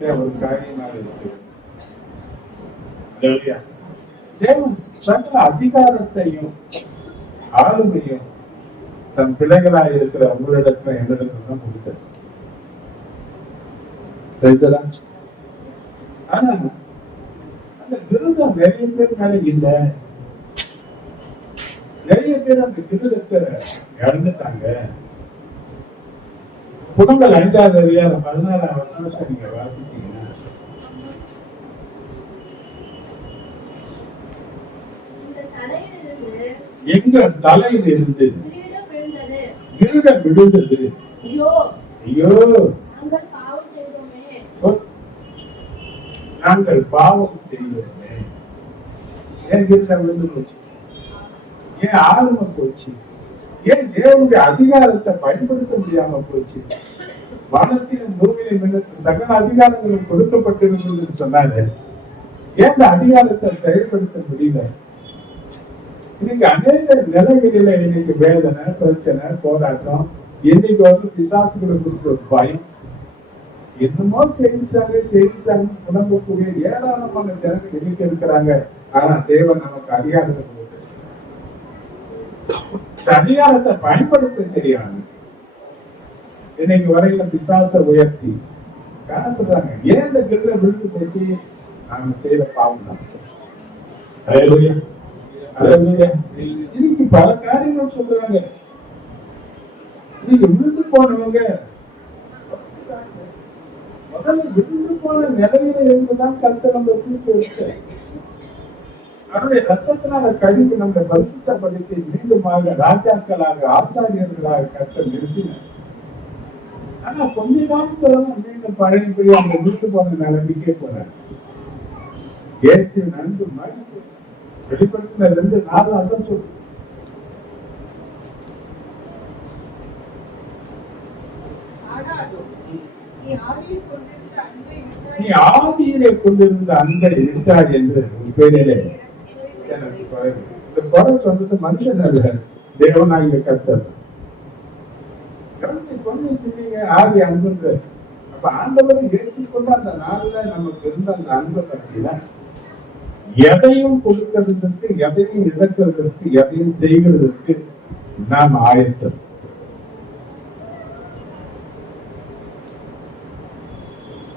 ஒரு காரியமாக இருக்கு. தேவன் சகல அதிகாரத்தையும் ஆளுமையும் தன் பிள்ளைகளாக இருக்கிற உங்களிடத்துல எங்களிடத்துல தான் கொடுத்தார். ஆனா அந்த விருதம் நிறைய பேர் மேல இல்ல. நிறைய பேர் அந்த விருதத்தை இழந்துட்டாங்க. குடும்பங்கள் 5வது அதிகாரம் 16ஆம் வசனத்தை நீங்க வாசிச்சீங்கன்னா, எங்க தலையில் இருந்து கிரீடம் விழுந்தது. ஐயோ நாங்கள் பாவம் செய்தோமே. ஏன் கிரீடம் விழுந்து போச்சு? ஏன் ஆளுமை போச்சு? ஏன் தேவனுடைய அதிகாரத்தை பயன்படுத்த முடியாம போச்சு? வானத்திலும் பூமியிலும் சகல அதிகாரங்களும் கொடுக்கப்பட்டிருந்ததுன்னு சொன்னாங்க. ஏன் இந்த அதிகாரத்தை செயல்படுத்த முடியல? இன்னைக்கு அநேக நிலைகளில இன்னைக்கு வேதனை, பிரச்சனை, போராட்டம், இன்னைக்கு வந்து பிசாசுகளுக்கு ஒரு பயம், என்னமோ செய்தித்தாங்க புலம்பக்கூடிய ஏராளமான ஜனங்கள் இன்னைக்கு இருக்கிறாங்க. ஆனா தேவன் நமக்கு அதிகாரத்தை அதிகாரத்தை பயன்படுத்த தெரியாது. இன்னைக்கு வரையில பிசாச உயர்த்தி காணப்படுறாங்க. ஏன் இந்த கிருட விழுந்து போச்சு? நாங்க செய்த பாவம் தான். இன்னைக்கு பல காரியங்கள் சொல்றாங்க. இன்னைக்கு விழுந்து போனவங்க முதல்ல விழுந்து போன நிலையில இருந்துதான் கருத்தை நம்ம தூக்கி வச்சு அவருடைய ரத்தத்தினால கழிவு நம்ம பரிசுத்தப்படுத்தி மீண்டுமாக ராஜாக்களாக ஆசாரியர்களாக கர்த்தர் நிறுத்தினார். ஆனா கொஞ்ச காலத்துல மீண்டும் பழையபடி அந்த விட்டு போன நிலைமைக்கே போறாரு. இயேசு நன்கு மாதிரி வெளிப்படுத்தின 2:4 அதான் சொல்லு. நீ ஆதியிலே கொண்டிருந்த அன்பை விட்டாய் என்று பேரிலே எனக்கு இந்த குறை சொன்னது மனுஷன் அல்ல, தேவனாகிய கர்த்தர். கொண்டு சொன்னீங்க ஆதி அன்புன்ற. அப்ப ஆண்டவரை ஏற்றுக்கொண்டு அந்த நாள்ல நமக்கு இருந்த அந்த அன்பை பற்றில எதையும் கொடுக்கிறதுக்கு, எதையும் இழக்கிறதுக்கு, எதையும் செய்கிறதுக்கு நாம் ஆயத்தம்.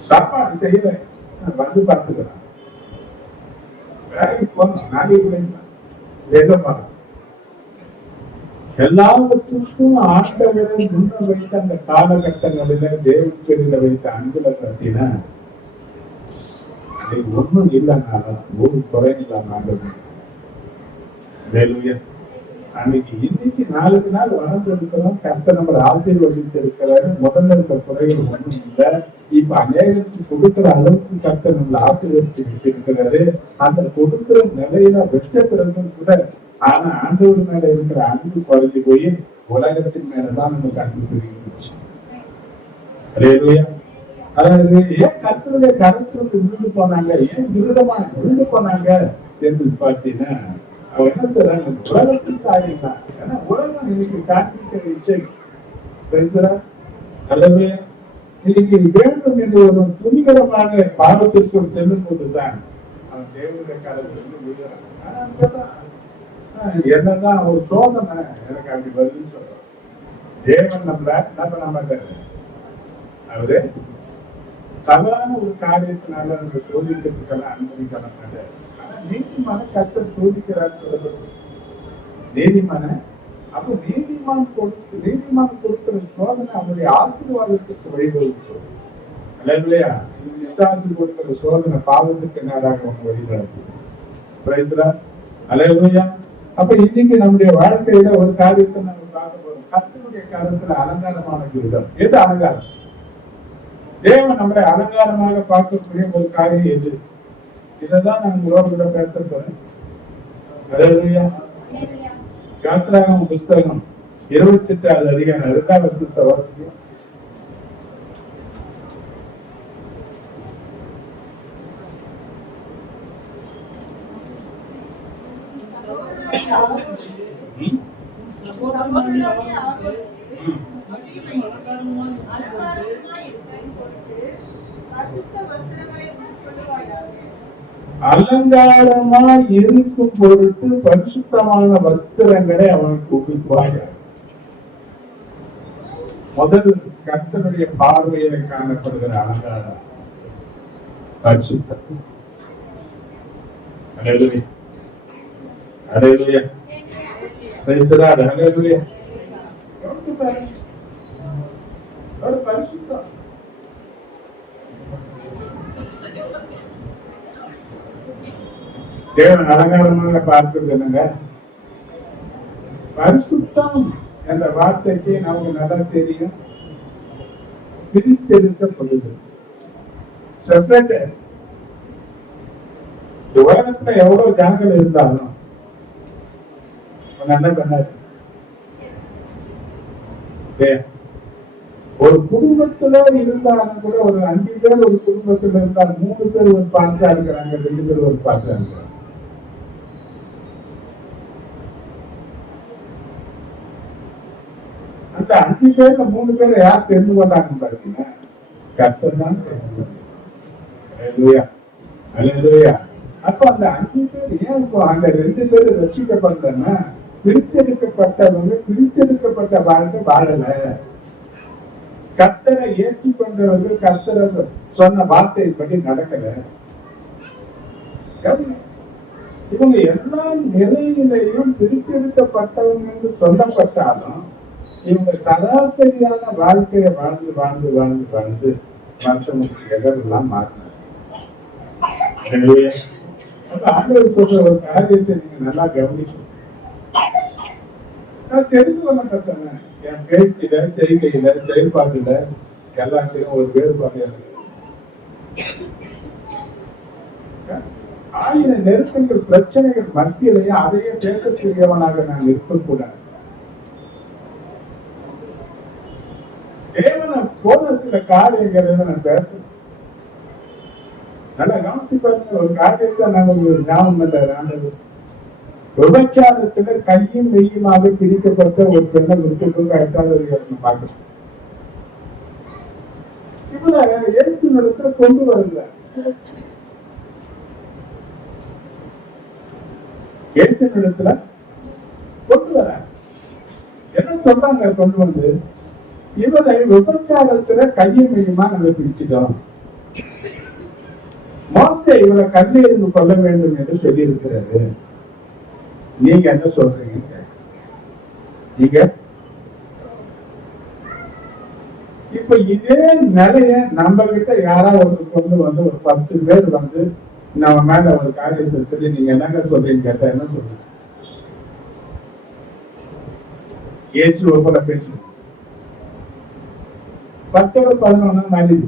சாப்பாடு செய்யறேன் வந்து பார்த்துக்கிறேன். வேலைக்கு போனோம், நாளைக்கு எல்லாவற்றுக்கும் ஆண்டவரை முன்ன வைத்த அந்த காலகட்டங்களில தேவச்செடியில வைத்த அன்புல பார்த்தீங்கன்னா அது ஒண்ணும் இல்லைனாலும் ஒரு குறை இல்லாம அன்னைக்கு இன்னைக்கு நாளுக்கு நாள் வளர்ந்து இருக்கிறோம். கர்த்தர் நம்மளை ஆசீர்வதித்து இருக்கிறாரு. முதல்ல இருக்க குறைகள் ஒண்ணும் இல்லை. இப்ப அநேகத்துக்கு கொடுக்கிற அளவுக்கு கர்த்தர் நம்மளை ஆசீர்வதிச்சு இருக்கிறாரு. அந்த கொடுக்கிற நிலையில வெற்ற பிறகும் கூட ஆனா ஆண்டவர் மேல இருக்கிற அன்பு குறைஞ்சு போய் உலகத்தின் மேலதான் நமக்கு அன்பு பெருகிடுச்சு. அதாவது ஏன் கர்த்தருடைய கருத்து விழுந்து போனாங்க, ஏன் விருடமா விழுந்து போனாங்க என்று பார்த்தீங்கன்னா அவர் என்ன சொல்றாங்க, உலகத்தின் காரியம் தான். ஏன்னா உலகம் இன்னைக்கு காண்பிக்கிற இச்சை அல்லது இன்னைக்கு வேண்டும் என்று ஒரு துணிகரமாக பாவத்திற்குள் செல்லும் போதுதான் அவன் தேவனுடைய காலத்திலிருந்து விழுகிறான். ஆனா என்னதான் ஒரு சோதனை எனக்கு அப்படி வருதுன்னு சொல்றோம். தேவன் நம்மள என்ன பண்ண மாட்டாரு, அவரு தவறான ஒரு காரியத்தினால நம்ம சோதிக்கிறதுக்கெல்லாம் அனுமதிக்க மாட்டாரு. ஆனா நீதிமான கர்த்தர் சோதிக்கிறார். நீதிமான அப்ப நீதிமான் கொடுக்கிற சோதனை அவருடைய ஆசீர்வாதத்துக்கு வழிவகுக்கும் இல்லையா? விசாரித்து கொடுக்கிற சோதனை பாவத்துக்கு நேராக அவங்க வழிநடத்தும். அலையா அப்ப இன்னைக்கு நம்முடைய வாழ்க்கையில ஒரு காரியத்தை நம்ம பார்க்க போறோம். கர்த்தருடைய காலத்துல அலங்காரமான கிரீடம். எது அலங்காரம்? தேவன் நம்மளை அலங்காரமாக பார்க்கக்கூடிய ஒரு காரியம் எது? இதைதான் நான் உங்களோட பேச போறேன். அலையா யாத்திராகம புஸ்தகம் 28வது அதிகாரம் 2ஆம் வசனத்தை வாசிக்கும். அலங்காரமா இருக்கும் பொருட்டு பரிசுத்தமான வஸ்திரங்களை அவனுக்கு உடுத்துவாயாக. முதல் கர்த்தருடைய பார்வையில காணப்படுகிற அலங்காரம் பரிசுத்தம். ஹல்லேலூயா, ஹல்லேலூயா, ஹல்லேலூயா. ஒரு பரிசுத்தம். தேவன் அலங்காரமாக பார்க்கிறது என்னங்க? பரிசுத்தம் என்ற வார்த்தைக்கு நமக்கு நல்லா தெரியும். பிரித்தெடுக்கப்படுது. செப்பரேட். உலகத்துல எவ்வளவு ஜனங்கள் இருந்தாலும் என்ன பண்ணாரு? ஒரு குடும்பத்துல இருந்தாலும் கூட ஒரு 5 பேர் ஒரு குடும்பத்துல இருந்தால் 3 பேர் ஒரு பாட்டா இருக்கிறாங்க, 2 பேர் ஒரு பாட்டா இருக்கிறாங்க. அந்த 5 பேர்ல 3 பேரை யார் தெரிந்து கொண்டாங்கன்னு பாத்தீங்கன்னா கர்த்தர் தான் தெரிந்து கொண்டார். அப்ப அந்த 5 பேர் ஏன் இப்போ அந்த 2 பேர் ரசிக்கப்பட்டன்னா பிரித்தெடுக்கப்பட்டவங்க பிரித்தெடுக்கப்பட்ட வாழ்க்கை வாழல. கர்த்தரை ஏற்றுக்கொண்டவர்கள் கர்த்தரை சொன்ன வார்த்தைப்படி நடக்கல. இவங்க எல்லா நிலையிலையும் பிரித்தெடுக்கப்பட்டவங்க என்று சொல்லப்பட்டாலும் இவங்க சராசரியான வாழ்க்கையை வாழ்ந்து வாழ்ந்து வாழ்ந்து வாழ்ந்து மற்றவங்களுக்கு எதெல்லாம் மாற்றினாங்க. ஆண்டவர் சொல்ற ஒரு காரியத்தை நீங்க நல்லா கவனிக்கணும். நான் தெரிந்து கொள்ளப்பட்டேன். என் பேச்சில, செய்கையில, செயல்பாட்டுல எல்லாத்தையும் ஒரு வேறுபாடு இருக்கு. 1000 நெருக்கங்கள் பிரச்சனைகள் மத்தியிலேயே அதையே பேசக்கூடியவனாக நான் இருக்கக்கூடாது. தேவனை போன சில காரியங்களை நான் பேசுறேன். நல்லா கவனிச்சு பாருங்க. ஒரு காரியத்தை நமக்கு ஞாபகம் இல்லை. விபச்சாரத்துல கையும் மெய்யுமாக பிடிக்கப்பட்ட ஒரு பெண்ணை விட்டு பார்க்கணும். இவரை இயேசு இடத்துல கொண்டு வருங்க. இயேசு இடத்துல கொண்டு வர என்ன சொல்றாங்க? கொண்டு வந்து இவரை விபச்சாரத்துல கையும் மெய்யுமா நம்ம பிடிச்சிட்டோம். மோசே இவரை கல்லெறிந்து கொள்ள வேண்டும் என்று சொல்லி இருக்கிறாரு. நீங்க என்ன சொல்றீங்க? நீங்க இப்ப இதே நிலைய நம்ம கிட்ட யாராவது கொண்டு வந்து ஒரு 10 பேர் வந்து நம்ம மேல ஒரு காரியத்தை சொல்லி நீங்க என்னங்க சொல்றீங்க கேட்டா என்ன சொல்றீங்க? ஏசு போல பேசணும். 10-11 மாறிடு.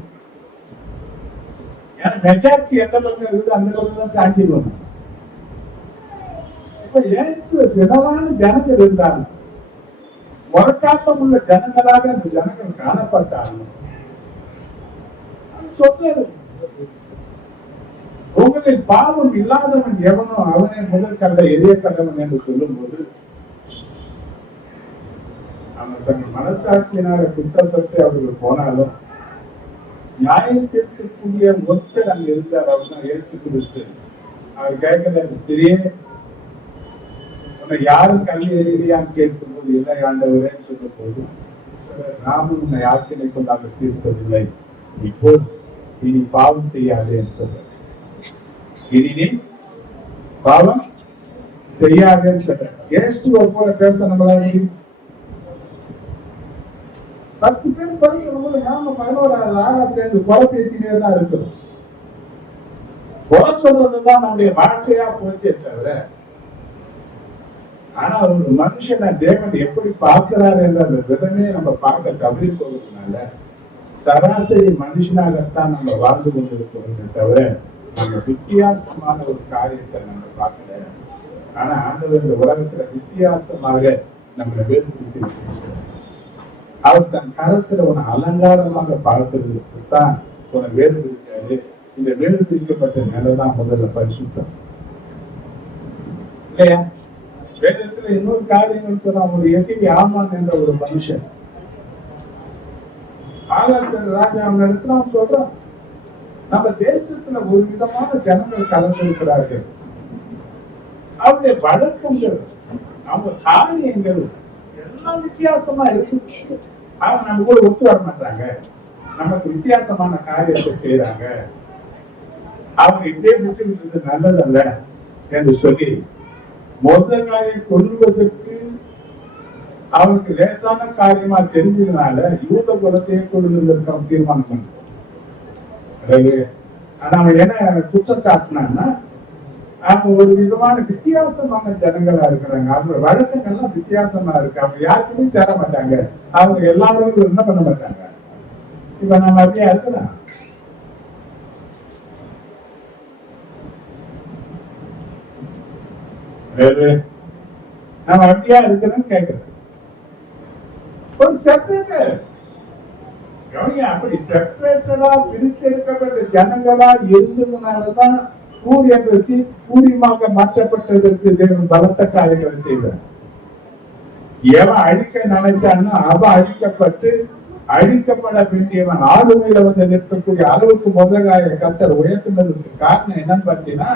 மெஜாரிட்டி எந்த பக்கம் இருக்குது அந்த பக்கம் தான் சாக்கிடுவாங்க. இப்ப ஏற்று சிறவான ஜனங்கள் இருந்தாங்க. முரட்டாட்டம் உள்ள ஜனங்களாக அந்த ஜனங்கள் காணப்பட்டாங்க. சொல்றது உங்களில் பாவம் இல்லாதவன் எவனோ அவனை முதல் கல்ல எரிய கடவன் என்று சொல்லும் போது அவன் தன் மனசாட்சியினால குற்றப்பட்டு அவர்கள் போனாலும் நியாயம் பேசக்கூடிய ஒருத்தர் அங்க இருந்தார். அவர் தான் இயேசு கிறிஸ்து. அவர் கேட்கிற ஸ்திரியே உன்னை யாரும் கல்வி எறியான்னு கேட்கும் போது இல்லை ஆண்டவரேன்னு சொல்லும் போது நாமும் உன்னை யாத்திரை கொண்டாக தீர்ப்பதில்லை. இப்போ இனி பாவம் செய்யாதே என்று சொல்ற. இனி நீ பாவம் செய்யாதேன்னு சொல்ற. இயேசுவை போல பேச நம்மளால 10 பேர் படிக்கும் போது நாம 11வது ஆளா சேர்ந்து கொலை பேசினே தான் இருக்கிறோம். கொலை சொல்றதுதான் நம்முடைய வாழ்க்கையா போச்சே தவிர, ஆனா ஒரு மனுஷனை தேவன் எப்படி பார்க்கிறார் என்ற அந்த விதமே நம்ம பார்க்க தவறி போவதனால சராசரி மனுஷனாகத்தான் நம்ம வாழ்ந்து கொண்டிருக்கிறோம் தவிர நம்ம வித்தியாசமான ஒரு காரியத்தை நம்ம பார்க்கல. ஆனா ஆண்டவர் இந்த உலகத்துல வித்தியாசமாக நம்மளை வேறுபடுத்தி அவர் தன் கரத்துல உன அலங்காரமாக பார்க்கிறதுக்கு தான் உன வேறுபிடிக்காது. இந்த வேறுபிடிக்கப்பட்ட நிலைதான் முதல்ல பரிசுத்தம் இல்லையா? வேதத்துல இன்னொரு காரியங்கள் சொன்னா ஒரு எதிரி ஆமான் என்ற ஒரு மனுஷன் ஆகாரத்தில் ராஜா அவன் இடத்துல அவன் சொல்றான், நம்ம தேசத்துல ஒரு விதமான ஜனங்கள் கலந்திருக்கிறார்கள். அவருடைய வழக்கங்கள், அவங்க காரியங்கள் எல்லாம் வித்தியாசமா இருக்கு. அவங்க நம்ம கூட ஒத்து வர மாட்டாங்க. நமக்கு வித்தியாசமான காரியத்தை செய்யறாங்க. அவங்க இப்படியே விட்டு நல்லதல்ல என்று சொல்லி மொர்தெகாயை கொல்வதற்கு அவனுக்கு லேசான காரியமா தெரிஞ்சதுனால யூத குலத்தையே கொள்வதற்கு அவன் தீர்மானம் பண்ணான். ஆனா அவன் என்ன குற்றம் சாட்டினான்னா, அவங்க ஒரு விதமான வித்தியாசமான ஜனங்களா இருக்கிறாங்க. அவங்க வழக்கங்கள்லாம் வித்தியாசமா இருக்கு. அவங்க யாருக்குமே சேர மாட்டாங்க. அவங்க எல்லாரும் என்ன பண்ண மாட்டாங்க. இப்ப நம்ம அப்படியே இருக்கலாம். நம்ம அப்படியா இருக்கிறோம் கேட்கிறோம். ஒரு செப்பரேட்டர் அப்படி செப்பரேட்டடா பிரித்தெடுக்கப்பட்ட ஜனங்களா இருந்ததுனாலதான் பூரியமாக மாற்றப்பட்டதற்கு தேவன் பலத்த காரியங்களை செய்தார். எவன் அழிக்க நினைச்சான்னா அவன் அழிக்கப்பட்டு அழிக்கப்பட வேண்டியவன் ஆளுமையில வந்து நிற்கக்கூடிய அளவுக்கு மொர்தெகாயை கர்த்தர் உயர்த்தினதுக்கு காரணம் என்னன்னு பாத்தீங்கன்னா,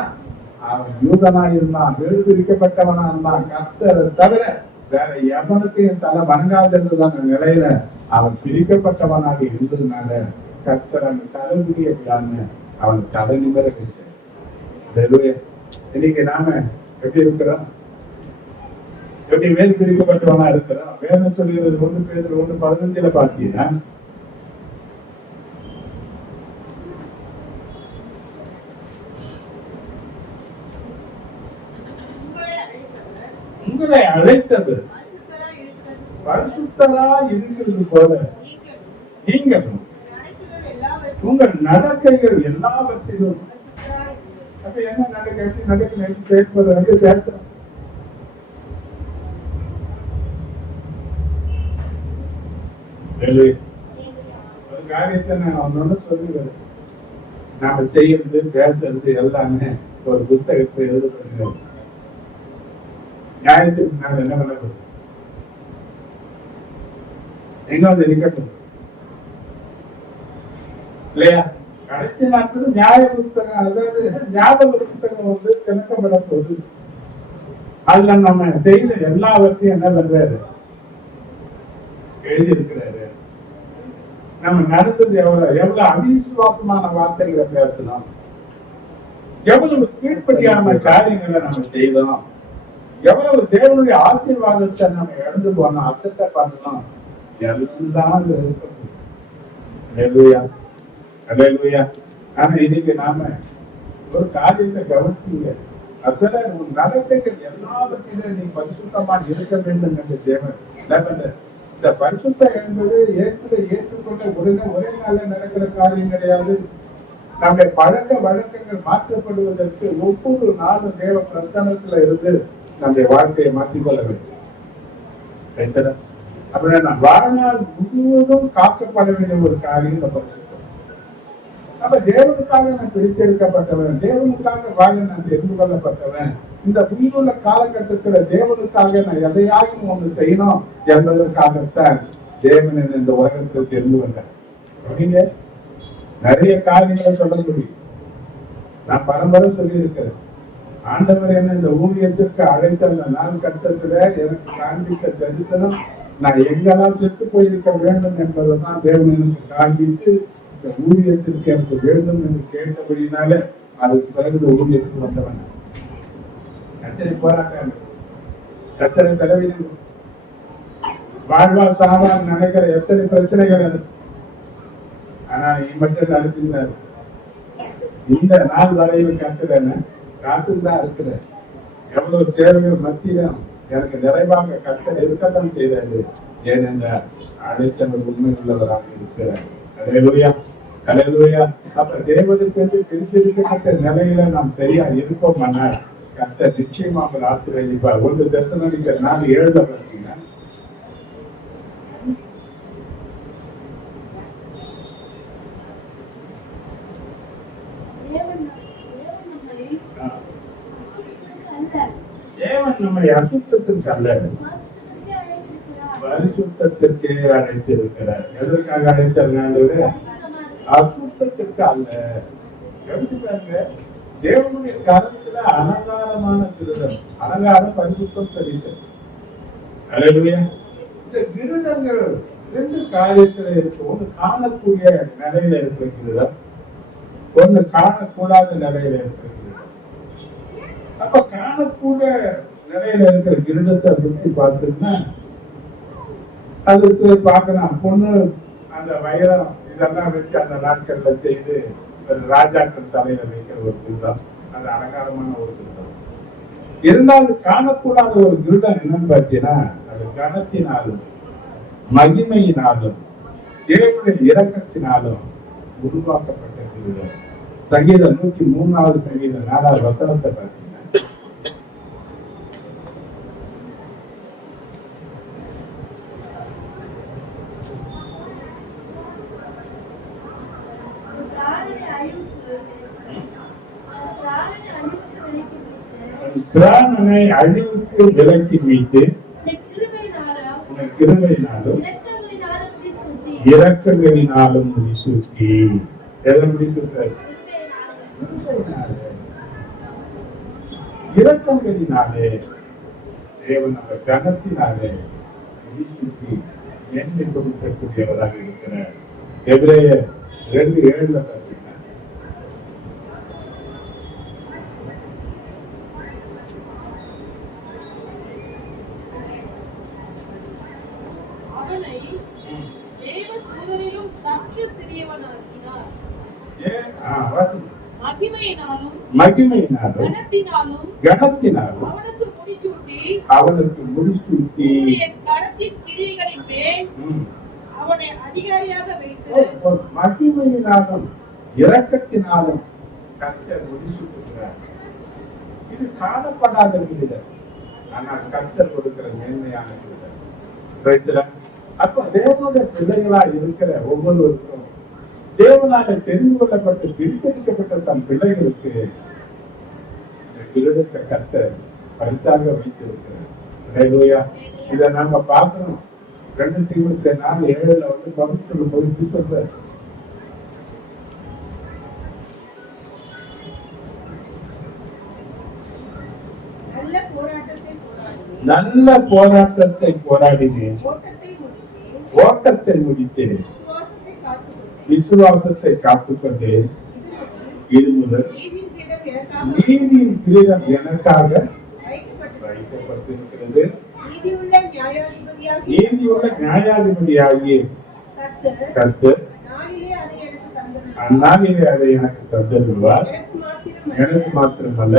அவன் யூதனா இருந்தான், வேறு பிரிக்கப்பட்டவனா இருந்தான். கர்த்தரை தவிர வேற எவனுக்கும் தலை வணங்காததான நிலையில அவன் பிரிக்கப்பட்டவனாக இருந்ததுனால கர்த்தர் அந்த தலைமுடிய விடாம அவன் தலை நிமிர வச்சார். இன்னைக்கு நாம எப்படி இருக்கிறோம்? எப்படி வேறு பிரிக்கப்பட்டவனா இருக்கிறோம்? வேதம் சொல்லுகிறது 1 பேதுரு 1:15 பார்த்தீங்கன்னா, உங்களை அழைத்தது பரிசுத்தரா இருக்கிறது போல நீங்களும் உங்கள் நடக்கைகள் எல்லாவற்றிலும். அப்ப என்ன நடக்க பேசுவது வந்து பேசுறோம். ஒரு காரியத்தை நான் ஒன்னொன்னு சொல்லுகிறேன். நாம செய்யறது பேசுறது எல்லாமே ஒரு புத்தகத்தை எழுதப்படுகிறது. நியாயத்துக்கு நாங்கள் என்ன பண்ண எங்க வந்து நிக்கட்டும் இல்லையா? கடைசி நாட்கள் நியாய புத்தகம், அதாவது ஞாபக புத்தகம் வந்து திறக்கப்பட போகுது. அதுல நம்ம செய்த எல்லாவற்றையும் என்ன பண்றாரு? எழுதி இருக்கிறாரு. நம்ம நடந்தது எவ்வளவு அவிசுவாசமான வார்த்தைகளை பேசணும், எவ்வளவு கீழ்ப்படியான காரியங்களை நம்ம செய்தோம், எவ்வளவு தேவனுடைய ஆசீர்வாதத்தை நம்ம இழந்து போனோம், அசட்டை பண்ணணும், எல்லாம் ஆனா இன்னைக்கு நாம ஒரு காரியத்தை கவனிச்சீங்க. அதுல நடத்தைகள் எல்லாவற்றிலும் நீ பரிசுத்தமா இருக்க வேண்டும் என்று தேவன். இந்த பரிசுத்தம் என்பது ஏற்றுக்கொண்ட உடனே ஒரே நாளில் நடக்கிற காரியம் கிடையாது. நம்முடைய பழக்க வழக்கங்கள் மாற்றப்படுவதற்கு ஒவ்வொரு நாளும் தேவ பிரசன்னத்துல இருந்து நம்முடைய வாழ்க்கையை மாற்றிக்கொள்ள வேண்டும். அப்படின்னா வாழ்நாள் முழுவதும் காக்கப்பட வேண்டிய ஒரு காரியம் இந்த பரிசுத்தம். அப்ப தேவனுக்காக நான் பிரித்தெடுக்கப்பட்டவன், தேவனுக்காக வாழ நான் தெரிந்து கொள்ளப்பட்டவன். இந்த உயிருள்ள காலகட்டத்துல தேவனுக்காக நான் எதையாயும் ஒன்று செய்யணும் என்பதற்காகத்தான் தேவன் இந்த உலகத்தில் தெரிந்து வந்தார். நீங்க நிறைய காரியங்களை சொல்ல முடியும். நான் பரம்பரை சொல்லி இருக்கிறேன். ஆண்டவர் என்ன இந்த ஊழியத்திற்கு அழைத்த அந்த நாள் கட்டத்துல எனக்கு காண்பித்த தரிசனம், நான் எங்கெல்லாம் செத்து போயிருக்க வேண்டும் என்பதை தான் தேவன் எனக்கு காண்பித்து இந்த ஊழியத்திற்கு எனக்கு வேண்டும் என்று கேட்டபடினால அதுக்கு பிறகு ஊழியத்துக்கு வந்தவன். கத்தனை போராட்டம், கத்தனை தலைவினம், வாழ்வா சாவான் நினைக்கிற எத்தனை பிரச்சனைகள் அது. ஆனால் நீ மட்டும் நடத்தினார். இந்த நாள் வரையில் கத்துறேன்னு காத்துதான் இருக்கிற எவ்வளவு தேவைகள் மத்தியிலும் எனக்கு நிறைவாக கத்தனை இருக்கத்தான் செய்தாரு. ஏனென்றால் அழைத்தவர் உண்மை உள்ளவராக இருக்கிறார். கலையலுயா கலையலுயா. அப்ப தேவனுக்கு பிரித்திருக்கப்பட்ட நிலையில நாம் சரியா இருப்போம். ஆனால் கர்த்தர் நிச்சயமாக ஆசீர்வதிப்பார். 1 தெசலோனிக்கர் 4:7 பார்த்தீங்கன்னா, தேவன் நம்மை அசுத்தத்திற்கு அல்ல பரிசுத்தத்திற்கு அழைத்திருக்கிறார். எதற்காக அழைத்தார்? அசுத்தத்திற்கு அல்ல. எடுத்துக்காங்க தேவனுடைய கரத்துல அலங்காரமான கிரீடம், அலங்காரம் பரிசுத்தம் தெரிவித்தல். அல்லேலூயா. இந்த கிரீடங்கள் ரெண்டு காரியத்துல இருக்கு. ஒண்ணு காணக்கூடிய நிலையில இருக்கிற கிரீடம், ஒண்ணு காணக்கூடாத நிலையில இருக்கிற கிரீடம். அப்ப காணக்கூடிய நிலையில இருக்கிற கிரீடத்தை பற்றி பார்த்தோம்னா அதுக்கு பார்க்கலாம். பொண்ணு அந்த வைரம் இதெல்லாம் வச்சு அந்த நாட்கள்ல செய்து ராஜாக்கள் தலையில வைக்கிற ஒரு கிரீடம், அது அலங்காரமான ஒரு கிரீடம். இரண்டாவது காணக்கூடாத ஒரு கிரீடம் என்னன்னு பார்த்தீங்கன்னா அது கனத்தினாலும் மகிமையினாலும் தேவனுடைய இரக்கத்தினாலும் உருவாக்கப்பட்ட கிரீடம். சங்கீதம் 103வது சங்கீதம் 4வது வசனத்தை பார்த்தீங்கன்னா பிராணனை அழிவுக்கு விலக்கி மீட்டு கிருபையினாலும் இரக்கங்களினாலும் முடிசூட்டி. எதை முடிசூட்டார்? இரக்கங்களினாலே தேவன் அந்த கனத்தினாலே முடிசூட்டி என்னை கொடுக்கக்கூடியவராக இருக்கிறார். எபிரேயர் 2:7 பார்த்தீங்கன்னா மகிமையினாலும் கனத்தினாலும் அவனுக்கு முடிசூட்டி கரத்தின் கிரியைகளின் மேல் அவனை அதிகாரியாக வைத்து மகிமையினாலும் இரக்கத்தினாலும் கர்த்தர் முடிசூட்டுகிறார். இது காணப்படாத கிரீடம், ஆனால் கர்த்தர் கொடுக்கிற மேன்மையான கிரீடம். அப்ப தேவனுடைய பிள்ளைகளா இருக்கிற ஒவ்வொருவருக்கும் தேவனால தெரிந்து கொள்ளப்பட்டு பிரித்தெடுக்கப்பட்ட தன் பிள்ளைகளுக்கு இந்த கிரீடத்தை கர்த்தர் பரிசாக வைத்திருக்கிறார். இதை நாம பார்க்கணும். 2 தீமோத்தேயு 4:7 வந்து பவுல் போய் சொல்றார், நல்ல போராட்டத்தை போராடினேன், ஓட்டத்தை முடித்தேன், விசுவாசத்தை காத்துக்கொண்டேன். இது முதல் நீதியின் கிரீடம் எனக்காக வைக்கப்பட்டிருக்கிறது. நீதியுள்ள நியாயாதிபதியாகிய கர்த்தர் அந்நாளிலே அதை எனக்கு தந்தருள்வார். எனக்கு மாத்திரமல்ல,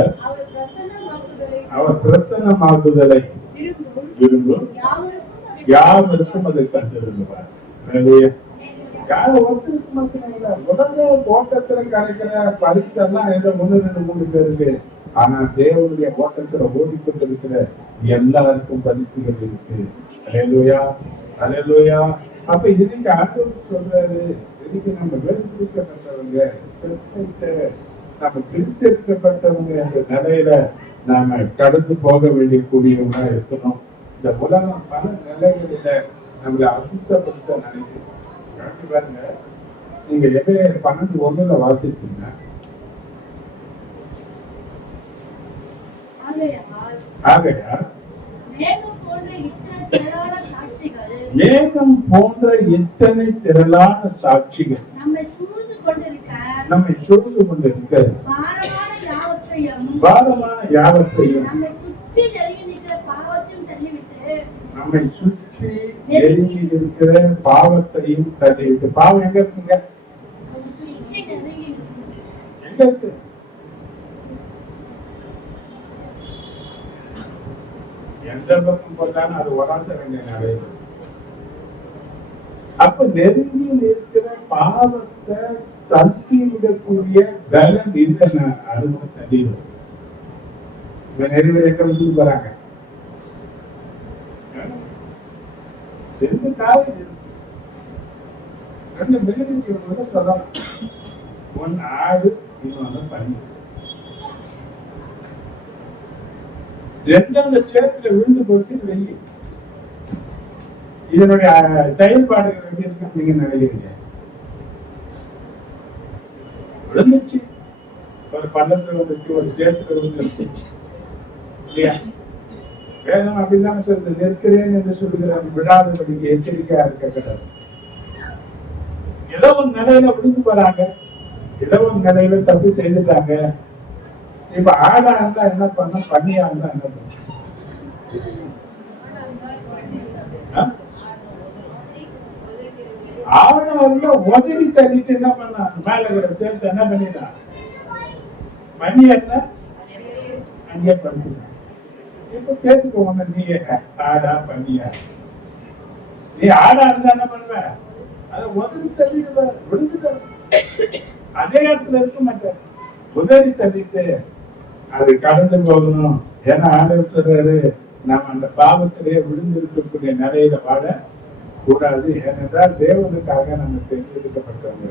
அவர் பிரசன்னமாக்குதலை விரும்பும் யாவருக்கும் அதை தந்தருள்வார். உலக ஓட்டத்துல கிடைக்கிற பரிசெல்லாம் ஏதோ 1-2-3 பேருக்கு, ஆனா தேவனுடைய ஓட்டத்துல ஓடிக்கொண்டிருக்கிற எல்லாருக்கும் பரிசுகள் இருக்கு. அல்லேலூயா, அல்லேலூயா. அப்ப இன்னைக்கு ஆண்டவர் சொல்றாரு, இன்னைக்கு நம்ம வேறுபடுத்தப்பட்டவங்க, நம்ம பிரித்தெடுக்கப்பட்டவங்க என்ற நிலையில நாம கடந்து போக வேண்டிய கூடியவங்களா இருக்கணும். இந்த உலகம் பல நிலைகளில நம்மளை அசுத்தப்படுத்த நினைக்கிறோம். பாருங்க, நீங்க எபிரேயர் 12:1 வாசிச்சீங்க. ஆகையால் மேகம் போன்ற இத்தனை திரளான சாட்சிகள் நம்மை சூழ்ந்து கொண்டிருக்க பாரமான யாவற்றையும் நம்மை சுற்றி நெருங்கி இருக்கிற பாவத்தையும் தள்ளிவிட்டு. பாவம் எங்க இருக்குங்க? எங்க இருக்கு? எந்த பக்கம் போட்டாலும் அது ஒராச வேண்டிய நிலை. அப்ப நெருங்கி இருக்கிற பாவத்தை தள்ளி விடக்கூடிய பலன் இல்லைன்னா அருமை தள்ளிடும். இவன் நெருங்கிட்ட விட்டு போறாங்க. ரெண்டு மிருகங்கள் சொல்லலாம். ஒன்னு ஆடு, இன்னொன்னு பன்னி. ரெண்டு அந்த சேர்த்துல விழுந்து போச்சு வெள்ளி. இதனுடைய செயல்பாடுகள் எப்படி இருக்கு நீங்க நினைக்கிறீங்க? விழுந்துச்சு, ஒரு பள்ளத்துல வந்துச்சு, ஒரு சேத்துல வந்துருச்சு இல்லையா? வேதம் அப்படிதான் சொல்றது, நிற்கிறேன் என்று சொல்லுகிறேன் விடாதபடிக்கு எச்சரிக்கையா இருக்கிறது. ஏதோ ஒரு நிலையில விழுந்து போறாங்க, ஏதோ ஒரு நிலையில தப்பு செய்துட்டாங்க. இப்ப ஆடா இருந்தா என்ன பண்ண, பண்ணியா இருந்தா என்ன பண்ண? ஆடா இருந்தா உதவி தள்ளிட்டு என்ன பண்ண, மேல இருக்கிற சேர்த்து என்ன பண்ணிட்டான், பண்ணியா இருந்தா அங்கே பண்ணி. இப்ப கேட்டுக்கோ, ஒண்ணு நீ ஆடா பண்ணியா? நீ ஆடா இருந்தா என்ன பண்ணுவ, அதை உதவி தள்ளிடுவ, விழுந்துட்ட, அதே இடத்துல இருக்க மாட்டேன், உதவி தள்ளிட்டு அது கடந்து போகணும். ஏன்னா ஆண்டவர் சொல்றாரு, நாம் அந்த பாவத்திலேயே விழுந்திருக்கக்கூடிய நிலையில வாழ கூடாது. ஏனென்றால் தேவனுக்காக நம்ம தேர்ந்தெடுக்கப்பட்டவங்க.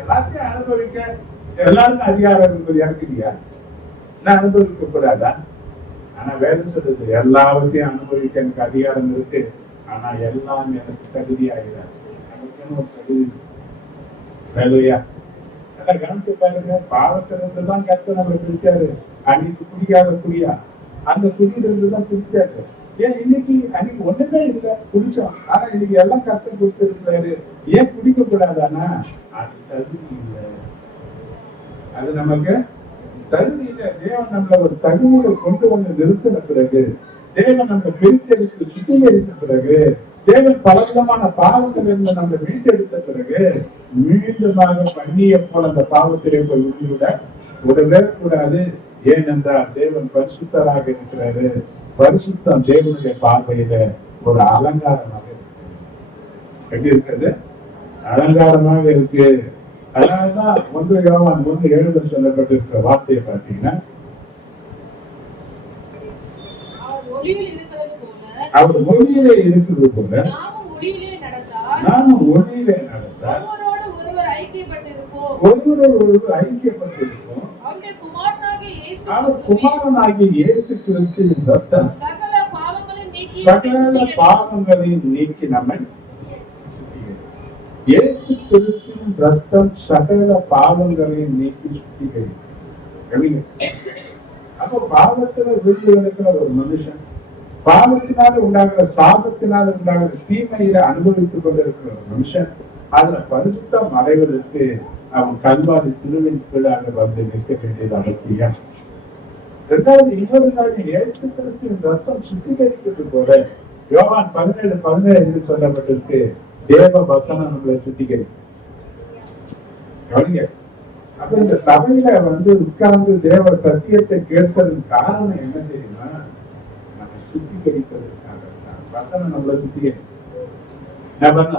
எல்லாத்தையும் அனுபவிக்க எல்லாருக்கும் அதிகாரம் என்பது எனக்கு இல்லையா? நான் அனுபவிக்க கூடாதா? ஆனா வேதம் சொல்றது, எல்லாவற்றையும் அனுபவிக்க எனக்கு அதிகாரம் இருக்கு, ஆனா எல்லாம் எனக்கு தகுதியாகிறார். நமக்குன்னு ஒரு தகுதி வேலையா கவனித்து பாருங்க. பாவத்திலிருந்து தான் கர்த்தர் நம்மளை பிடிச்சாரு. அன்னைக்கு குடிக்காத குடியா, அந்த குடியிலிருந்து தான் பிடிச்சாரு. ஏன் இன்னைக்கு, அன்னைக்கு ஒண்ணுமே இல்லை குடிச்சோம், ஆனா இன்னைக்கு எல்லாம் கர்த்தர் கொடுத்திருக்கிறாரு. ஏன் குடிக்க கூடாதானா? அது தகுதி இல்லை, அது நமக்கு தகுதி இல்லை. தேவன் நம்மள ஒரு தகுதியை கொண்டு வந்து நிறுத்தின பிறகு, தேவன் நம்ம பிரிச்செடுத்து சுத்திகரித்த பிறகு, தேவன் பலவிதமான பாவங்கள் இருந்து நம்ம மீட்டெடுத்த பிறகு, மீண்டுமாக பண்ணிய போல அந்த பாவத்திலே போய் விட விடவே கூடாது. ஏனென்றால் தேவன் பரிசுத்தராக இருக்கிறாரு. பரிசுத்தம் தேவனுடைய பார்வையில ஒரு அலங்காரமாக இருக்கு. எப்படி இருக்கிறது? அலங்காரமாக இருக்கு. அதனாலதான் 1 யோவான் 1:7 சொல்லப்பட்டிருக்கிற வார்த்தையை பார்த்தீங்கன்னா, அவர் ஒளியிலே இருக்கிறது போல நாமும் ஒளியிலே நடந்தால் ஒருவரோடு ஒருவர் ஐக்கியப்பட்டிருப்போம். அவர் குமாரனாகிய இயேசு கிறிஸ்துவின் ரத்தம் சகல பாவங்களையும் நீக்கி நம்மை, இயேசு கிறிஸ்துவின் ரத்தம் சகல பாவங்களையும் நீக்கி சுத்திகரிக்கும். அப்போ பாவத்துல விழுந்து கிடக்கிற ஒரு மனுஷன், பாவத்தினால உண்டாகிற சாபத்தினால உண்டாகிற தீமையில அனுபவித்துக் கொண்டிருக்கிற ஒரு மனுஷன், அதுல பரிசுத்தம் அடைவதற்கு அவன் கல்வாரி சிலுவின் கீழாக வந்து நிற்க வேண்டியது அவசியம். இரண்டாவது, இன்னொரு காரியம், இயேசு கிறிஸ்துவின் ரத்தம் சுத்திகரிக்கிறது போல யோவான் 17:17 என்று சொல்லப்பட்டிருக்கு, தேவ வசனம் நம்மளை சுத்திகரிக்கும். அப்ப இந்த சபையில வந்து உட்கார்ந்து தேவ சத்தியத்தை கேட்பதற்கு காரணம் என்ன தெரியுமா? நம்ம சுத்திகரிப்பதற்காக. வசனம் நம்மளை சுத்திகரிக்கும். என்ன பண்ண,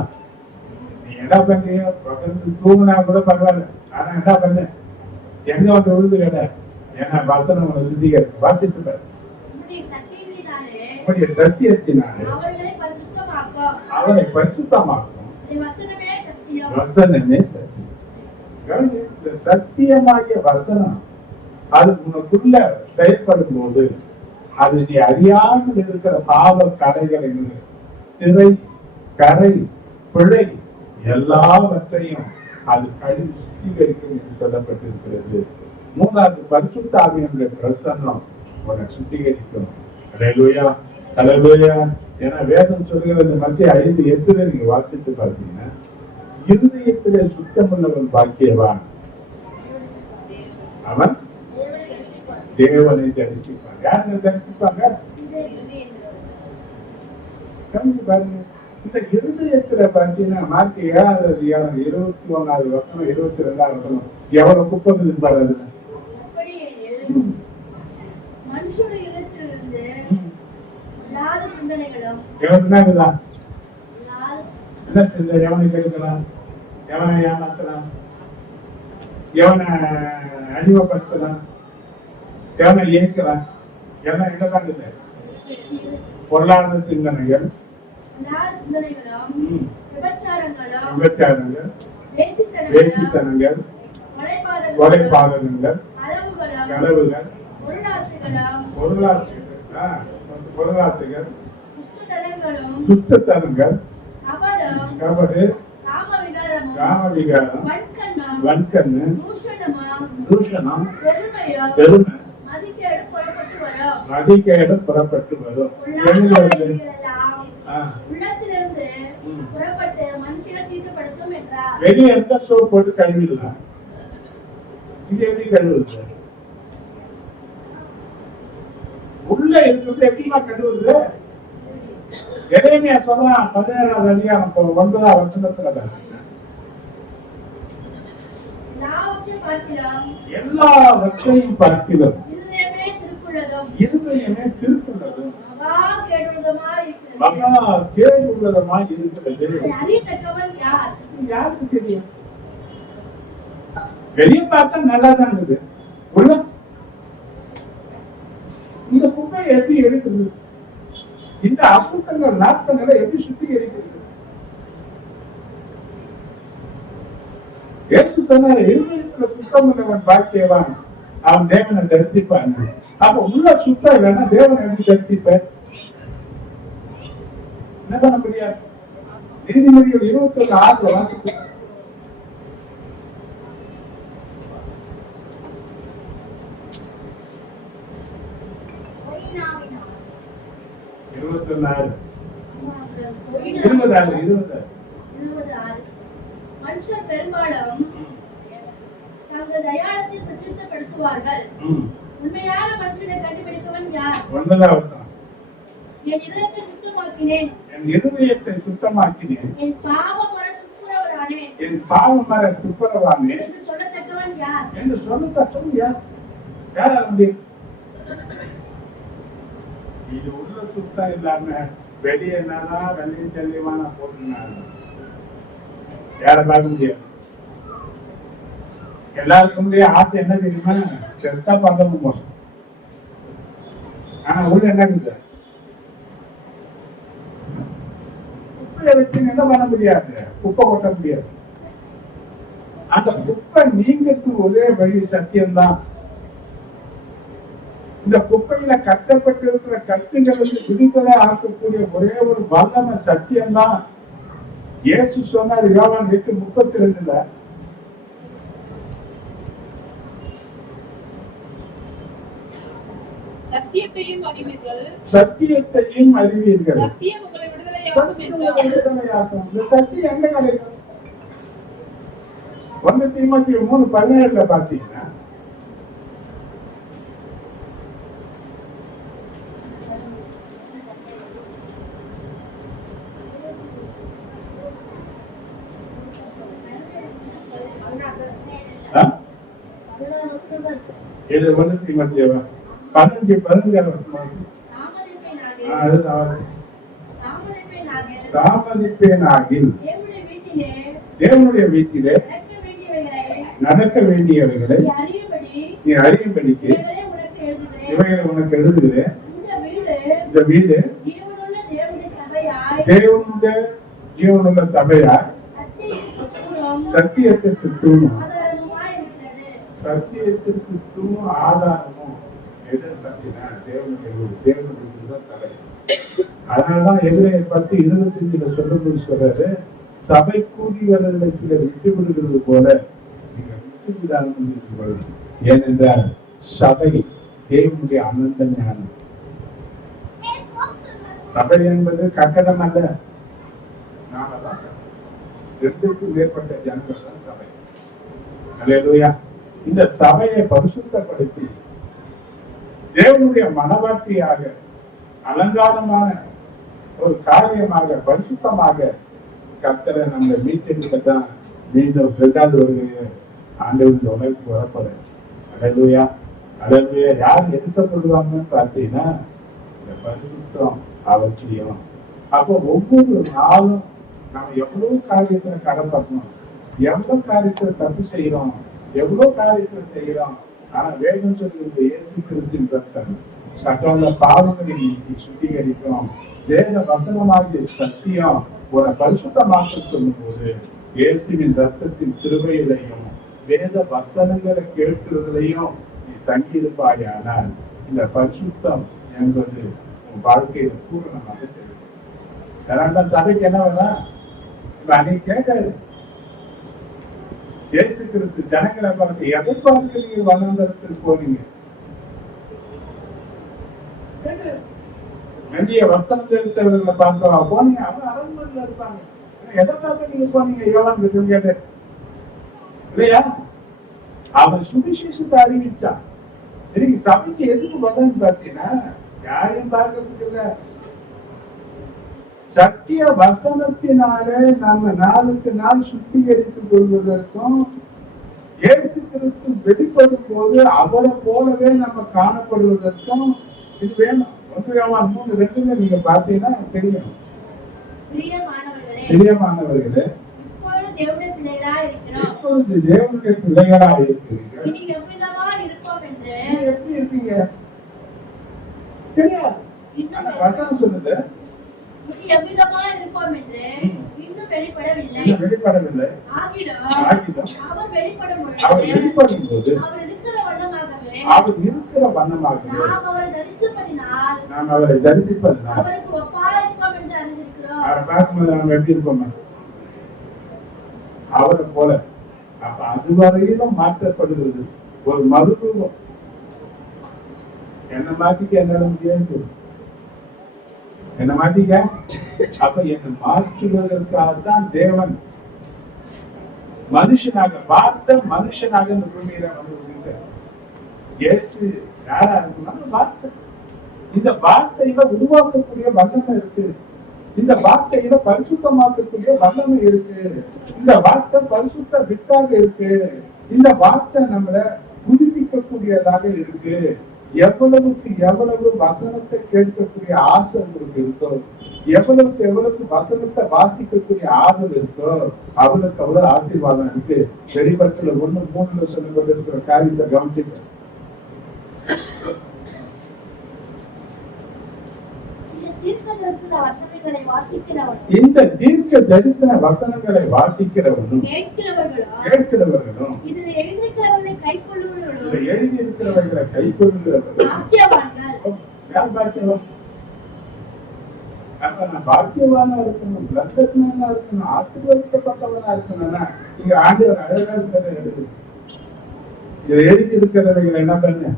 நீ என்ன பண்றியோ பக்கத்து தூங்கினா கூட பரவாயில்ல, ஆனா என்ன பண்ண, எங்க வந்து விழுந்து கேட்ட, ஏன்னா வசனம் நம்மளை சுத்திகரிக்கும். வாசித்து உங்களுடைய சத்தியத்தினாலே அவரை பரிசுத்தமாக்கும். வசனமே இந்த சத்தியமாகிய வசனம் அது உனக்குள்ள செயல்படும் போது, அது நீ அறியாமல் இருக்கிற பாவ கரைகளை, திரை கரை பிழை எல்லாவற்றையும் அது கழுவி சுத்திகரிக்கும் என்று சொல்லப்பட்டிருக்கிறது. மூன்றாவது, பரிசுத்த ஆவியினுடைய பிரசன்னம் உன்னை சுத்திகரிக்கும். அல்லேலூயா, அல்லேலூயா. ஏன்னா வேதம் சொல்கிறது, மத்திய 5:8 நீங்க வாசித்து பார்த்தீங்கன்னா, இருதயத்திலே சுத்தமுள்ளவன் பாக்கியவான், அவன் தேவனை தரிசிப்பான். யாருங்க தரிசிப்பாங்க? பாருங்க, இந்த இருதயத்துல பார்த்தீங்கன்னா மார்க் 7:21 22 எவ்வளவு குப்பம் இருப்பாரு. அதுல எவனை கெடுக்கலாம், எவனை ஏமாத்தலாம், எவனை அடிமைப்படுத்தலாம், எவனை ஏற்கலாம், எவனை இடதான் இல்லை. பொருளாதார சிந்தனைகள், விபச்சாரங்கள், வேசித்தனங்கள், கொலைபாதகங்கள், களவுகள், பொருளாதாரங்கள், சுத்தத்தனங்கள், கபடு, காமவிகாரம், வன்கண்ணு, தூஷணம், பெருமை, மதிகேடு புறப்பட்டு வரும். வெளியே எந்த சோப் போட்டு கழுவிடலாம், இது எப்படி கழுவுறது? உள்ள இருக்கிறது எப்படிமா கழுவுறது? எரேமியா சொல்றான் 17வது அதிகாரம் 9வது வசனத்துல எல்லாவற்றையும் பார்க்கிறோம், இருதயமே திருக்குள்ளதும் மகா கேடுள்ளதுமாய் இருக்கிறது. யாருக்கு தெரியும்? வெளியே பார்த்தா நல்லா தான் இருக்குது, உள்ள இந்த குப்பையை எப்படி எடுக்கிறது? இந்த அசுத்தங்கள் நாட்டங்களை எப்படி சுத்திகரிக்கிறது? இயேசு சொன்னார், இருதயத்துல சுத்தம் உள்ளவன் பாக்கியவான், அவன் தேவனை தரிசிப்பான். அப்ப உள்ள சுத்தம் இல்லைன்னா தேவனை எப்படி தரிசிப்ப? என்ன பண்ண முடியாது? நீதிமொழிகள் 21:6 வாசிப்பு. மனுஷர் பெரும்பாலும் தங்கள் தயாளத்தை பிரசித்தப்படுத்துவார்கள். உண்மையான மனுஷனை கண்டுபிடிப்பவன் யார்? என் இதயத்தை சுத்தமாக்கினேன், என் பாவமர துப்புரவானேன் என்று சொல்லத்தக்கவன் யார்? என்று சொல்லத்தக்கவன் யார்? யார் முடியும்? இது உள்ள சுத்தம் இல்லாம வெளியே என்னதான் வெள்ளையும் தெளிவான போட்டுனாங்க, யார பார்க்க முடியாது. எல்லாருக்கும் ஆசை என்ன தெரியுமா? செத்தா பார்க்கணும் மோசம். ஆனா உள்ள என்ன இருக்குது? குப்பையை வச்சு என்ன பண்ண முடியாது, குப்பை கொட்ட முடியாது. அந்த குப்பை நீங்கிறதுக்கு ஒரே வழி சத்தியம்தான். இந்த குப்பையில கட்டப்பட்டு இருக்கிற கட்டுகளுக்கு விடுதலை ஆக்கக்கூடிய ஒரே ஒரு வல்லமை சத்தியம்தான். இயேசு சொன்னார் யோவான் 8:32 சத்தியத்தையும் அறிவீர்கள், சத்தியம் உங்களை விடுதலையாக்கும் என்றார். இந்த சத்தியம் எங்க கிடைக்கும்? 1 தீமோத்தேயு 3:17 பாத்தீங்கன்னா, இது 1 தீமோத்தேயு 15:15 தாமதிப்பேனாகில் தேவனுடைய வீட்டிலே நடக்க வேண்டியவைகளை நீ அறியும்படிக்கு இவைகளை உனக்கு எழுதுகிறேன். இந்த வீடு தேவனுடைய ஜீவனுள்ள சபையாய் சத்தியத்திற்கு தூணும், சத்தியத்திற்கு தூணும் ஆதாரமும் எதிர் பார்த்தீங்கன்னா தேவனுடைய சபை. அதனாலதான் எபிரேயர் 10:25 சொல்லும்போது சொல்றாரு, சபை கூடி வருவதை சிலர் விட்டு விடுகிறது போல நீங்க விட்டு விடாமல் இருக்கிறது. ஏனென்றால் சபை தேவனுடைய அனந்த ஞானம். சபை என்பது கட்டடம் அல்ல, நாம தான் 2க்கும் மேற்பட்ட ஜனங்கள் தான் சபை. அல்லேலூயா. இந்த சபையை பரிசுத்தப்படுத்தி தேவனுடைய மனவாட்டியாக அலங்காரமான ஒரு காரியமாக பரிசுத்தமாக கர்த்தரை நம்ம மீட்டெடுக்கத்தான் மீண்டும் 2வது வருகையை ஆண்டவருடைய உலகத்துக்கு வரப்போற. அல்லேலூயா, அல்லேலூயா. யார் எடுக்கப்படுவாங்கன்னு பார்த்தீங்கன்னா இந்த பரிசுத்தம் அவசியம். அப்போ ஒவ்வொரு நாளும் நம்ம எவ்வளவு காரியத்துல கரப்படணும், எவ்வளவு காரியத்துல தப்பு செய்யறோம், எவ்வளவு காரியத்துல செய்யறோம். ஆனா வேதம் சொல்லுகிறது இயேசு கிறிஸ்துவின் ரத்தம் சகல பாவங்களை நீக்கி சுத்திகரிக்கும். வேத வசனமாகிய சத்தியம் ஒரு பரிசுத்தமாக சொல்லும் போது இயேசுவின் ரத்தத்தின் கிருபையிலையும் வேத வசனங்களை கேட்கிறதுலையும் நீ தங்கியிருப்பாயானால் இந்த பரிசுத்தம் என்பது உன் வாழ்க்கையில பூரணமாக தெரியும். அதனால்தான் சபைக்கு என்ன வேணா அன்னைக்கு கேட்டாரு, இயேசு கிறிஸ்து ஜனங்களை பார்த்து எதை பார்த்து நீங்க வனாந்தரத்துக்கு போனீங்க? மெல்லிய வஸ்திரம் தெரிவித்தவர்களை பார்த்தவா போனீங்க? அவங்க அரண்மனையில இருப்பாங்க. எதை பார்த்து நீங்க போனீங்க? யோவான் கிட்ட கேட்டு இல்லையா? அவன் சுவிசேஷத்தை அறிவிச்சான். இன்னைக்கு சபைக்கு எதுக்கு வரன்னு பாத்தீங்கன்னா யாரையும் பார்க்கறதுக்கு இல்ல, சத்திய வசனத்தினாலே நம்ம நாளுக்கு நாள் சுத்திகரித்துக் கொள்வதற்கும் இயேசு கிறிஸ்து வெளிப்படும் போது அவரை போலவே நம்ம காணப்படுவதற்கும் இது வேணும். 1 யோவான் 3:2 நீங்க பாத்தீங்கன்னா தெரியும். பிரியமானவர்களே, இப்பொழுது தேவனுடைய பிள்ளைகளா இருக்கிறீர்கள். எப்படி இருப்பீங்க தெரியாது. வசனம் சொல்லுது வெளிப்படவில்லை. அவர் வெளிப்படும் போது அவர் இருக்கிற வண்ணமாகவே நாம் அவரை தரிசிப்பதினால் அவரை பார்க்கும்போது நாம் எப்படி இருப்போம்? அவரை போல. அப்ப அதுவரையிலும் மாற்றப்படுகிறது ஒரு மருத்துவம். என்ன மாத்திக்க என்னால முடியாது, என்ன மாத்திக்க. அப்ப என்னை மாற்றுவதற்காகத்தான் தேவன் மனுஷனாக வார்த்தை மனுஷனாக இந்த பூமியில வந்து யாரா இருக்குன்னா வார்த்தை. இந்த வார்த்தையில உருவாக்கக்கூடிய வல்லமை இருக்கு. இந்த வார்த்தையில பரிசுத்தமாக்கக்கூடிய வல்லமை இருக்கு. இந்த வார்த்தை பரிசுத்த வித்தாக இருக்கு. இந்த வார்த்தை நம்மள புதுப்பிக்கக்கூடியதாக இருக்கு. எவ்வளவுக்கு எவ்வளவு வசனத்தை கேட்கக்கூடிய ஆசை உங்களுக்கு இருக்கோ, எவ்வளவுக்கு எவ்வளவு வசனத்தை வாசிக்கக்கூடிய ஆதல் இருக்கோ, அவளுக்கு அவ்வளவு ஆசீர்வாதம் இருக்கு. வெளிப்படத்துல 1:3 சொல்லப்பட்டிருக்கிற காரியத்தை கவனிச்சு இந்த தீர்க்க தரிசன வசனங்களை வாசிக்கிறவனும் கேட்கிறவர்களும் எழுதி இருக்கிறவர்களை கைக்கொள்ளுகிறவர்களும் பாக்கியவானா இருக்கணும், லட்சணா இருக்கணும், ஆசீர்வதிக்கப்பட்டவனா இருக்கணும்னா இங்க ஆண்டவர் அழகா எழுது. இதை எழுதி இருக்கிறவர்கள் என்ன பண்ண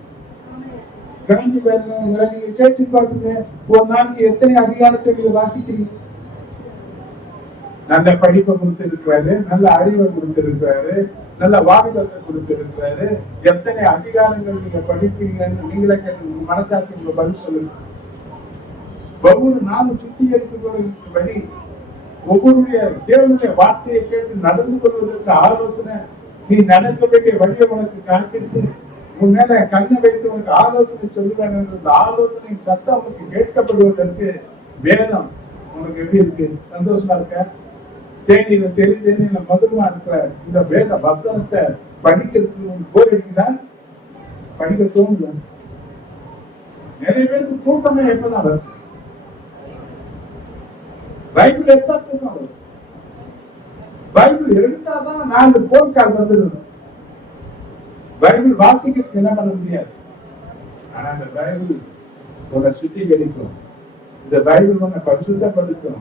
நீங்க கேட்டு பாத்துங்க. ஒரு நாளைக்கு எத்தனை அதிகாரத்தை நீங்க வாசிக்கிறீங்க? நல்ல படிப்பை கொடுத்திருக்கிறாரு, நல்ல அறிவை கொடுத்திருக்கிறாரு, நல்ல வாலிபத்தை கொடுத்திருக்கிறாரு. எத்தனை அதிகாரங்கள் நீங்க படிப்பீங்கன்னு நீங்களே கேட்டு மனசாட்சி உங்க பதில் சொல்லுங்க. ஒவ்வொரு நாளும் சுத்திகரித்து வழி ஒவ்வொருடைய தேவனுடைய வார்த்தையை கேட்டு நடந்து கொள்வதற்கு ஆலோசனை. நீ நடக்க வேண்டிய வழியை உனக்கு காண்பித்து உன் மேல கண்ணை வைத்து உனக்கு ஆலோசனை சொல்லுவேன் என்ற ஆலோசனை சத்தம் உனக்கு கேட்கப்படுவதற்கு வேதம் உனக்கு எப்படி இருக்கு? சந்தோஷமா இருக்க? தேனியில தேனியில மதுரமா இருக்கிற இந்த வேத வசனத்தை படிக்கிறதுக்கு உனக்கு போர் அடிக்குதா? படிக்க தோணுது. நிறைய பேருக்கு தூக்கமே எப்பதான் வருது? பைபிள் எடுத்தா தூக்கம் வரும். பைபிள் எடுத்தாதான் 4 போன் கால் வந்துடும். பைபிள் வாசிக்கிறதுக்கு என்ன பண்ண முடியாது. ஆனா இந்த பைபிள் உன்னை சுத்திகரிக்கும். இந்த பைபிள் உன்னை பரிசுத்தப்படுத்தும்.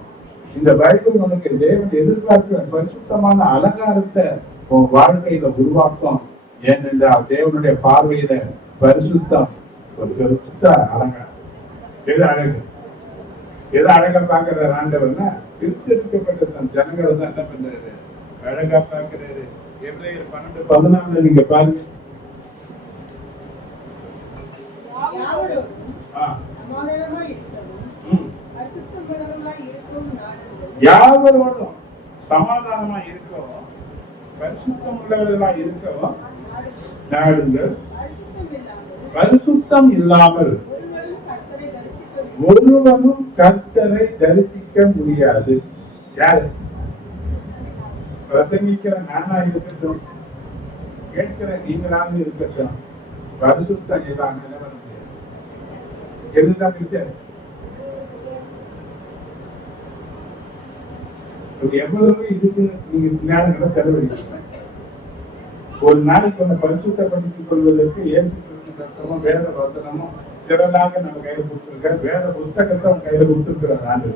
இந்த பைபிள் உனக்கு தேவன் எதிர்பார்க்கிற பரிசுத்தமான அலங்காரத்தை உன் வாழ்க்கையில உருவாக்கும். ஏனென்றால் தேவனுடைய பார்வையில பரிசுத்தம் ஒரு பரிசுத்த அலங்காரம். எது அழகு? எது அழகா பாக்குற ஆண்டவர்னா பிரித்தெடுக்கப்பட்ட தன் ஜனங்களை தான் என்ன பண்றாரு? அழகா பாக்குறாரு. எபிரேயர் 12:14 நீங்க பாருங்க. யாவரோடும் சமாதானமா இருக்கவும் பரிசுத்தம் உள்ளவர்களா இருக்கவும் நாடுங்கள். பரிசுத்தம் இல்லாமல் ஒருவனும் கர்த்தரை தரிசிக்க முடியாது. யாரு? பிரசங்கிக்கிற நானா இருக்கட்டும், கேட்கிற நீங்களாக இருக்கட்டும், பரிசுத்தம் இல்லாம என்ன பண்ண முடியாது. எதுதான் இருக்காரு? எவ்வளவு இதுக்கு நீங்க ஞானங்களை செலவழிக்கணும். ஒரு நாளைக்கு ஒண்ணு பரிசுத்தப்படுத்திக் கொள்வதற்கு ஏற்றுக்கிறதும் வேத வசனமும் திரளாக நம்ம கையில கொடுத்துருக்க வேத புத்தகத்தை அவங்க கையில கொடுத்துருக்கிறாங்க. ஆண்டு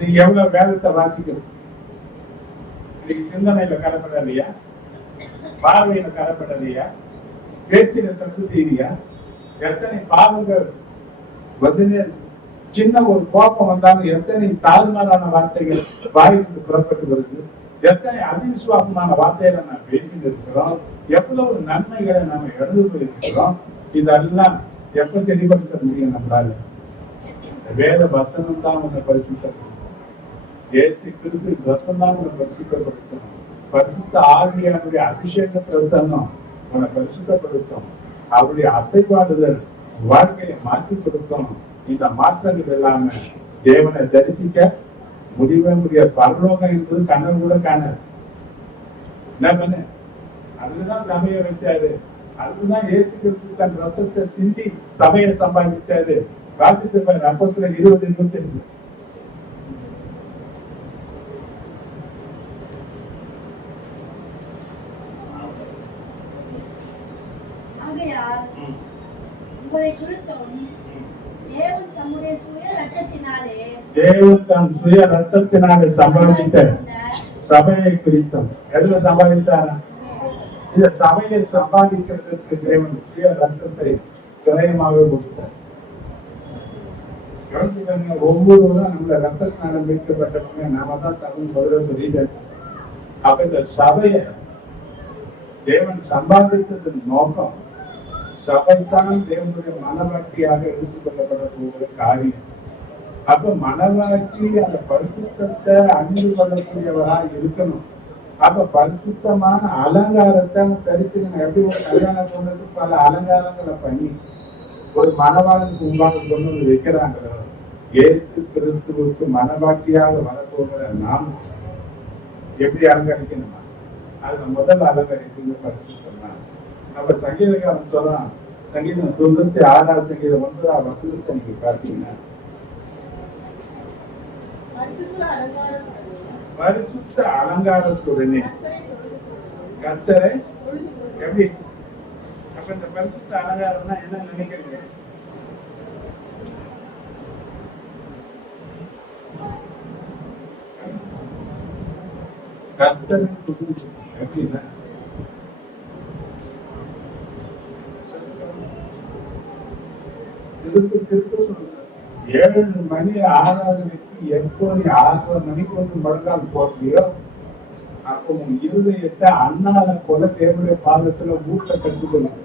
நீங்க எவ்வளவு வேதத்தை வாசிக்கணும்? இன்னைக்கு சிந்தனையில கலப்பட இல்லையா? பார்வையில கரப்படலையா? பேச்சில தப்பு செய்யலையா? எத்தனை பாவங்கள் வந்து சின்ன ஒரு கோபம் வந்தாலும் எத்தனை தாழ்மாறான வார்த்தைகள் வாயிலிருந்து புறப்பட்டு வருது, எத்தனை அவிசுவாசமான வார்த்தைகளை நாம் பேசிட்டு இருக்கிறோம், எவ்வளவு நன்மைகளை நாம எழுது போயிருக்கிறோம். இதெல்லாம் எப்ப தெளிவுபடுத்த முடியும் நம்மளால? வேத வசனம் தான் உன்னை பரிசுத்தம், ஏசி கிறிஸ்து ரத்தம் தான் உன்னை பரிசுத்தப்படுத்தணும். பரிசுத்த ஆவியானுடைய அபிஷேக பிரசன்னம் உன்னை பரிசுத்தப்படுத்தும். அவருடைய அசைப்பாடுதல் வாழ்க்கையை மாற்றி கொடுக்கும். இந்த மாற்றங்கள் எல்லாமே தேவனை தரிசிக்க முடிவே முடியாது. பரலோகம் என்பது கனவு கூட காணாது. என்ன பண்ண? அதுதான் சபையை வச்சாரு. அதுதான் இயேசு கிறிஸ்து தன் ரத்தத்தை சிந்தி சபையை சம்பாதிச்சாரு. வாசித்து அப்போஸ்தலர் 20:25. உங்களை குறித்தும் தேவன் தம்முடைய சுய ரத்தத்தினாலே சம்பாதித்த சபையை குறித்தும் எதுல சம்பாதித்தாரா? இந்த சபையை சம்பாதிக்கிறதுக்கு தேவன் சுய ரத்தத்தை கிரயமாக கொடுத்தார். ஒவ்வொருவரும் நம்மள ரத்தத்தினால மீட்கப்பட்டவங்க நாம தான் தமிழ் முதல்ல சொல்லிட்டேன். அப்ப இந்த சபையை தேவன் சம்பாதித்ததன் நோக்கம் சபைத்தான் தேவனுடைய மனவாட்சியாக எடுத்துக் கொள்ளப்பட போகிற காரியம். அப்ப மனவாட்சி அந்த பரிசுத்தத்தை அணிந்து கொள்ளக்கூடியவரா இருக்கணும். அப்ப பரிசுத்தமான அலங்காரத்தை தரிச்சுக்கணும். எப்படி ஒரு கல்யாண பொண்ணுக்கு பல அலங்காரங்களை பண்ணி ஒரு மனவாளனுக்கு முன்பாக கொண்டு வந்து வைக்கிறாங்களோ, இயேசு கிறிஸ்துவுக்கு மனவாட்சியாக வரப்போகிற நாம் எப்படி அலங்கரிக்கணுமா? அதுல முதல் அலங்கரிப்பு பரிசுத்தம் தான். அப்ப சங்கீதக்காரன் சொல்லலாம், சங்கீதம் 96 சங்கீதம் 9 வசனத்தை நீங்க பார்த்தீங்கன்னா, பரிசுத்த அலங்காரத்துடனே கர்த்தரை எப்படி? அப்ப இந்த பரிசுத்த அலங்காரம்னா என்ன நினைக்கிறீங்க? கர்த்தரை எப்படின்னா 7 மணி ஆராதனைக்கு எப்போ நீ 6:30 மணிக்கு வந்து முழங்கால் போட்டியோ அப்போ உன் இருதயத்தை அண்ணால போல தேவனுடைய பாதத்துல ஊட்ட கற்றுக்கொள்ளும்.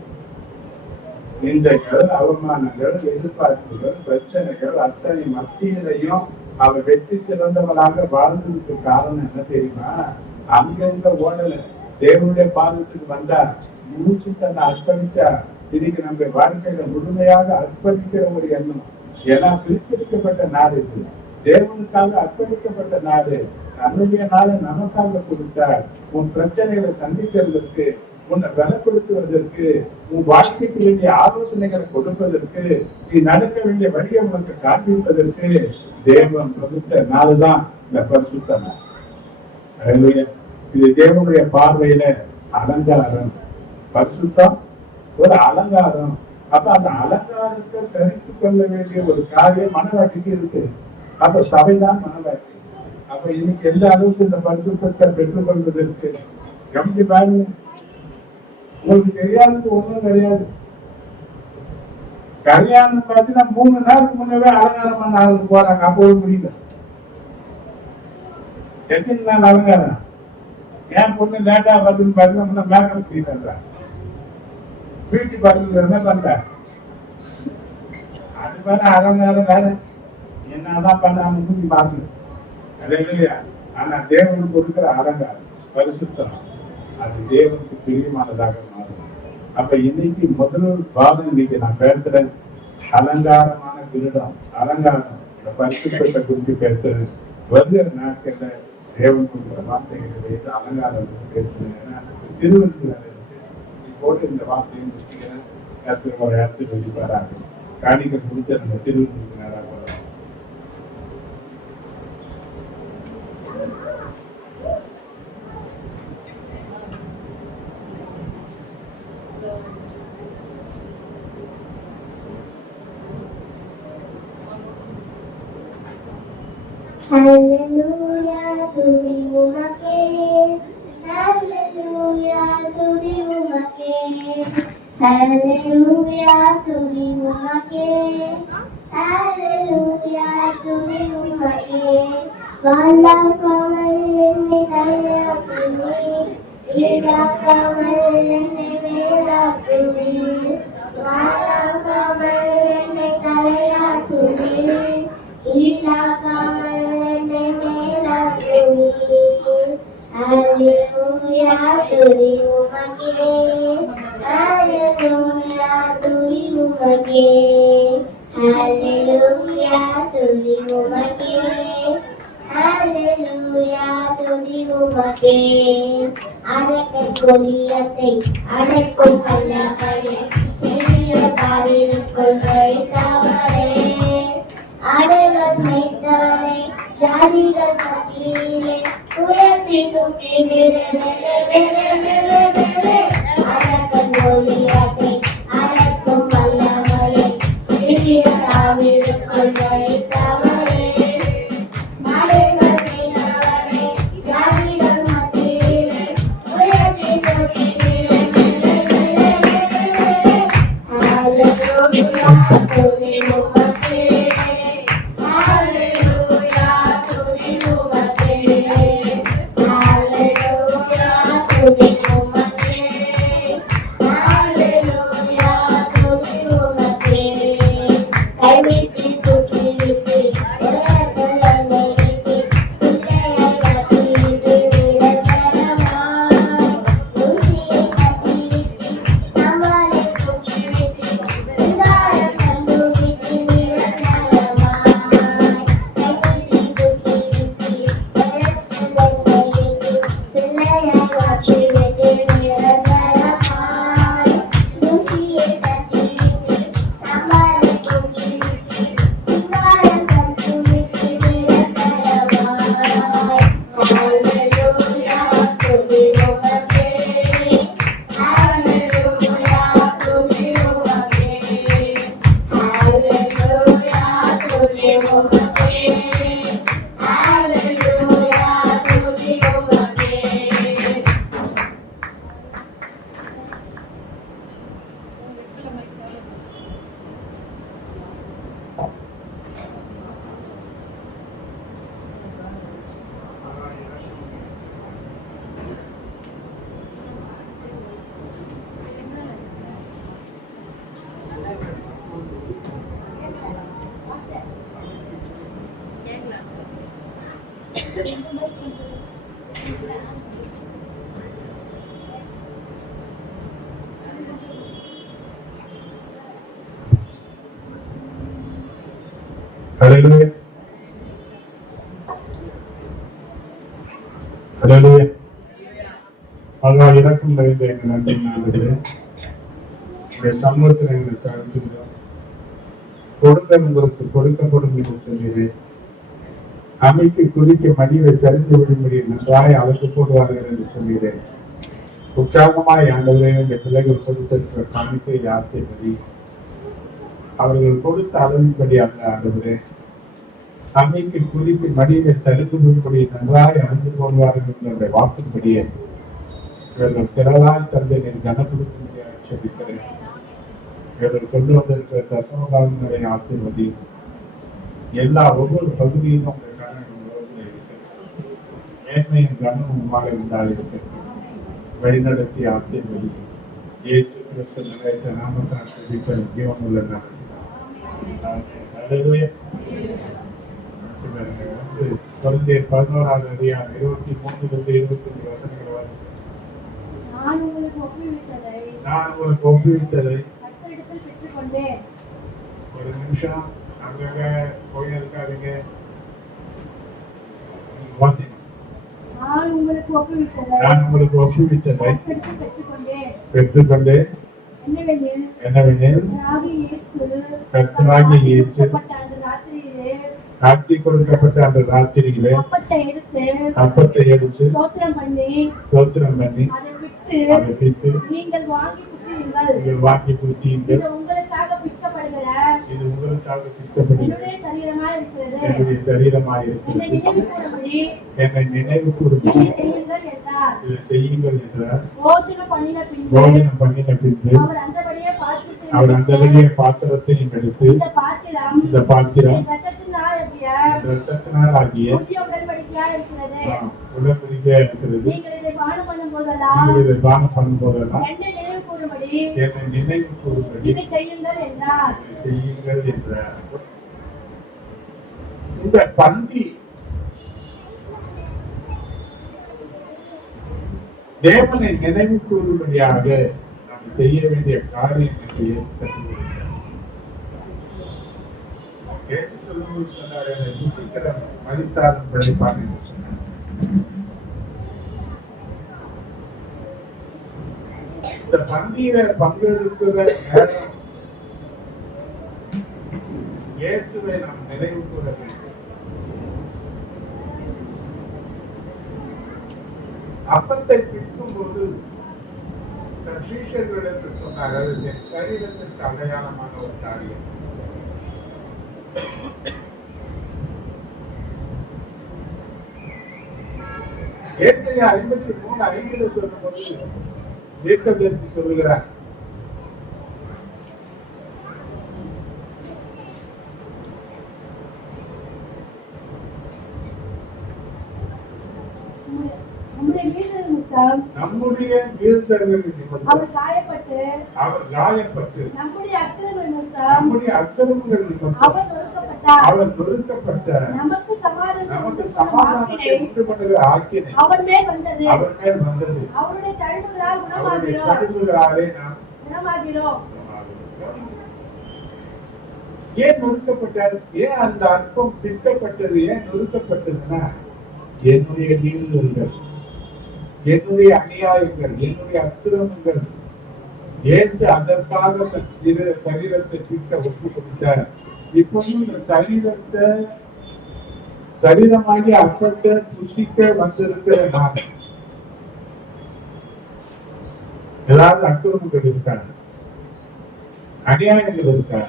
நிந்தைகள், அவமானங்கள், எதிர்பார்ப்புகள், பிரச்சனைகள் அத்தனை மத்தியிலையும் அவ வெற்றி சிறந்தவளாக வாழ்ந்ததுக்கு காரணம் என்ன தெரியுமா? அங்கங்க ஓடல, தேவனுடைய பாதத்துக்கு வந்தா, மூச்சு தன்னை அர்ப்பணிச்சா. இன்னைக்கு நம்ம வாழ்க்கையில முழுமையாக அர்ப்பணிக்கிற ஒரு எண்ணம். ஏன்னா பிரித்தெடுக்கப்பட்ட நாடு இது, தேவனுக்காக அர்ப்பணிக்கப்பட்ட நாடு. தன்னுடைய நாளை நமக்காக கொடுத்தார். உன் பிரச்சனைகளை சந்திக்கிறதற்கு, உன்னை பலப்படுத்துவதற்கு, உன் வாழ்க்கைக்கு வேண்டிய ஆலோசனைகளை கொடுப்பதற்கு, நீ நடக்க வேண்டிய வழியை உனக்கு காண்பிப்பதற்கு தேவன் கொடுத்த நாளுதான் இந்த பரிசுத்த நாள். இது தேவனுடைய பார்வையில அலங்காரம். பரிசுத்தம் ஒரு அலங்காரம். அப்ப அந்த அலங்காரத்தை தரித்துக் கொள்ள வேண்டிய ஒரு காரியம் மனவாட்டிக்கு இருக்கு. அப்ப சபைதான் மனவாட்டி. அப்ப இன்னைக்கு எந்த அளவுக்கு இந்த பரிசுத்தத்தை பெற்றுக் கொள்வதற்கு கவனிச்சு பாருங்க. உங்களுக்கு தெரியாதது ஒண்ணும் கிடையாது. கல்யாணம் பார்த்தீங்கன்னா 3 நாளுக்கு முன்னவே அலங்காரம் பண்ண ஆளுக்கு போறாங்க. அப்போது முடியல. எத்தனை நாள் அலங்காரம்? ஏன் பொண்ணு லேட்டா வருதுன்னு பாத்தீங்கன்னா மேக்கப் செய்யறாங்க. பியூட்டி பார்லர் என்ன பண்ற? அது வேற அலங்காரம் வேற. என்னதான் பண்ணாம மூஞ்சி பார்க்கணும். அதே இல்லையா? ஆனா தேவனுக்கு கொடுக்கிற அலங்காரம் பரிசுத்தம், அது தேவனுக்கு பிரியமானதாக மாறும். அப்ப இன்னைக்கு முதல் பாகம் இன்னைக்கு நான் பேசுறேன். அலங்காரமான கிரீடம், அலங்காரம், இந்த பரிசுத்தத்தை குறித்து பேசுறேன். வருகிற நாட்கள்ல தேவன் கொடுக்கிற வார்த்தைகளை வைத்து அலங்காரம் பேசுறேன். ஏன்னா திருவள்ளுவர் போட்டு இந்த வார்த்தையை முடிச்சுக்கிறேன். ஒரு இடத்துல வெளிப்பாராக காணிகள் முடிச்ச நம்ம திருவள்ளுவர் நேராக வரும். Hallelujah, துதி உமக்கே. Hallelujah, துதி உமக்கே. Hallelujah, துதி உமக்கே. Hallelujah, துதி உமக்கே. வாழாக்காமல் என்னை கையாக்குவீர். ஈடாக்காமல் என்னை மேலாக்குவீர். வாழாக்காமல் என்னை கையாக்குவீர். ஈடாக்காமல் என்னை மேலாக்குவீர். Hallelujah, துதி உமக்கே. Hallelujah, துதி உமக்கே. Hallelujah, துதி உமக்கே. Hallelujah, துதி உமக்கே. அடக்கை கொடியத்தை அடக்கும் வல்லமையை சிறிய தாவீதுக்குள் வைத்தவரே. அடல் வைத்தவரை ஜாதிகள் மத்தியிலே உயர்த்தி தூக்கி அடக்கல் ஒளியாட்டை அடக்கும் வல்லமையை சிறிய தாவீதுக்குள் வைத்தவரே. அடல் வைத்தவரை ஜாதிகள் மத்தியிலே உயர்த்தி தூக்கி Hallelujah, துதி உமக்கே. Hallelujah, துதி உமக்கே. Hallelujah, துதி உமக்கே. Hallelujah, துதி உமக்கே. கைவிட்டு தூக்கி விட்டு உலகத்தில் நிறுத்தி பிள்ளையை கட்டிவிட்டு நிரந்தரமாய் ருசியை கட்டிவிட்டு நம்மளை தூக்கி விட்டு சிங்காரம் கண்டுவிட்டு நிரந்தரமாய் கைவிட்டு தூக்கி விட்டு உலகத்தில் நிறுத்தி பிள்ளையை கட்டிவிட்டு நிரந்தரமாய் ருசியை கட்டிவிட்டு நம்மளை தூக்கி விட்டு சிங்காரம் கண்டுவிட்டு நிரந்தரமாய். Hallelujah, துதி உமக்கே. Hallelujah, துதி உமக்கே. Hallelujah, துதி உமக்கே. Hallelujah, துதி உமக்கே. Hallelujah. Hallelujah. மகா இறக்கும் நிறைந்த எங்கள் நன்றி நாளது இந்த சமூகத்தில் எங்களை சார்ந்துகிறோம். கொடுத்த உங்களுக்கு கொடுக்கப்படும் என்று சொல்கிறேன். அமைக்கு குதிக்க மடியை தரித்து விடும்படி நன்றாய் அழைத்து போடுவார்கள் என்று சொல்கிறேன். உற்சாகமாய் ஆண்டவரே இந்த பிள்ளைகள் கொடுத்திருக்கிற காணிக்கை யாத்திரைப்படி அவர்கள் கொடுத்த அளவின்படி அல்ல ஆண்டவரே. அமைக்கு குறித்து மடியை தடுத்து விடும்படி நன்றாய் அழைத்து போடுவார்கள் என்ற வாக்கின்படியே இவர்கள் திரளாய் தந்தை நீர் கனப்படுத்தும்படியாக சொல்லிக்கிறேன். இவர்கள் கொண்டு வந்திருக்கிற தசமகாலங்களை ஆசிர்வதி எல்லா ஒவ்வொரு பகுதியிலும் உங்களுக்கான மேன்மையும் கனமும் மாலை உண்டாகிறது. வழிநடத்தி ஆசிர்வதி இயேசு கிறிஸ்து நிறைய நாமத்தால் தெரிவித்த ஜீவனுள்ள நாள். குழந்தையர் 11ஆவது அதிகாரம் 23 25 வசனங்கள் வரை. நான் உங்களுக்கு ஒப்புவித்ததை கர்த்தரிடத்தில் பெற்றுக்கொண்டேன். ஒரு நிமிஷம் அங்கங்க போய் இருக்காதீங்க. நான் உங்களுக்கு ஒப்புவித்ததை கர்த்தரிடத்தில் பெற்றுக்கொண்டேன். என்னவெனில் கர்த்தராகிய இயேசு காட்டி கொடுக்கப்பட்ட அந்த ராத்திரியிலே அப்பத்தை எடுத்து ஸ்தோத்திரம் பண்ணி அதை பிட்டு நீங்கள் வாங்கி புசியுங்கள். இது உங்களுக்காக இது உங்களுக்காக திட்டப்படி என்னுடைய சரீரமாய் இருக்கிறது. என்னுடைய சரீரமாய் என்னை இருக்கிறது. நினைவு கூறும்படி என்னை நினைவு கூறும்படி இதை செய்யுங்கள் என்றார். இதை செய்யுங்கள் என்றார். போஜனம் பண்ணின பின்பு போஜனம் பண்ணின பின்பு அவர் அந்தபடியே பாத்திரத்தை அவர் எடுத்து, அந்தபடியே பாத்திரத்தை எடுத்து இந்த பாத்திரம் இந்த பாத்திரம் என் இரத்தத்தினால் ஆகிய இரத்தத்தினால் ஆகிய புதிய உடன்படிக்கையாய் இருக்கிறது. உடன்படிக்கையா இருக்கிறது. நீங்கள் இதை பானம் பண்ணும் போதெல்லாம் நீங்கள் இதை தானம் பண்ணும் போதெல்லாம் என்னை நினைவு கூறும்படி என்னை நினைவு கூறும்படி இதை செய்யுங்கள் என்றார். இதை செய்யுங்கள் என்றார். இந்த பந்தி தேவனை நினைவு கூறும்படியாக நாம் செய்ய வேண்டிய காரியம் என்று இயேசு கற்றுக் கொடுத்தார். இயேசு சொல்லும்போது சொன்னார், என்னை புசிக்கிற மரித்தாலும் பிழைப்பான் என்று சொன்னார். இந்த பந்தியில பங்கெடுக்கிற நேரம் இயேசுவை நாம் நினைவு கூற வேண்டும். அப்பத்தை பிடிக்கும் போது தன் சீஷர்களிடத்தில் சொன்னார், அது என் சரீரத்திற்கு அடையாளமான ஒரு காரியம். ஏசாயா 53:5 சொல்லும்போது தீர்க்கதரிசி சொல்லுகிறார், நம்முடைய வீழ்தல்கள் நிமித்தம் அவர் காயப்பட்டு அவர் காயப்பட்டு நம்முடைய அக்கிரமங்கள் நிமித்தம் நம்முடைய அக்கிரமங்கள் நிமித்தம் அவர் நொறுக்கப்பட்டார். அவர் நொறுக்கப்பட்ட நமக்கு சமாதானம் நமக்கு உண்டு பண்ணும் சமாதானத்தை ஆக்கினை உண்டு பண்ணுகிற ஆக்கினை அவர் மேல் வந்தது. அவர் மேல் வந்தது. அவருடைய தழும்புகளால் அவருடைய குணமாகிறோம். தழும்புகளாலே நாம் குணமாகிறோம். ஏன் நொறுக்கப்பட்டார்? ஏன் அந்த அற்பம் திட்டப்பட்டது? ஏன் நொறுக்கப்பட்டதுன்னா, என்னுடைய நீடுதல்கள், என்னுடைய அநியாயங்கள், என்னுடைய அக்கிரமங்கள், ஏற்று அதற்காக தன் சரீரத்தை திட்ட ஒப்பு கொடுத்தார். இப்பொழுது இந்த சரீரத்தை சரீரமாகி அப்பத்தை புசிக்க வந்திருக்கிற நான் ஏதாவது அக்கிரமங்கள் இருக்கா? அநியாயங்கள் இருக்கா?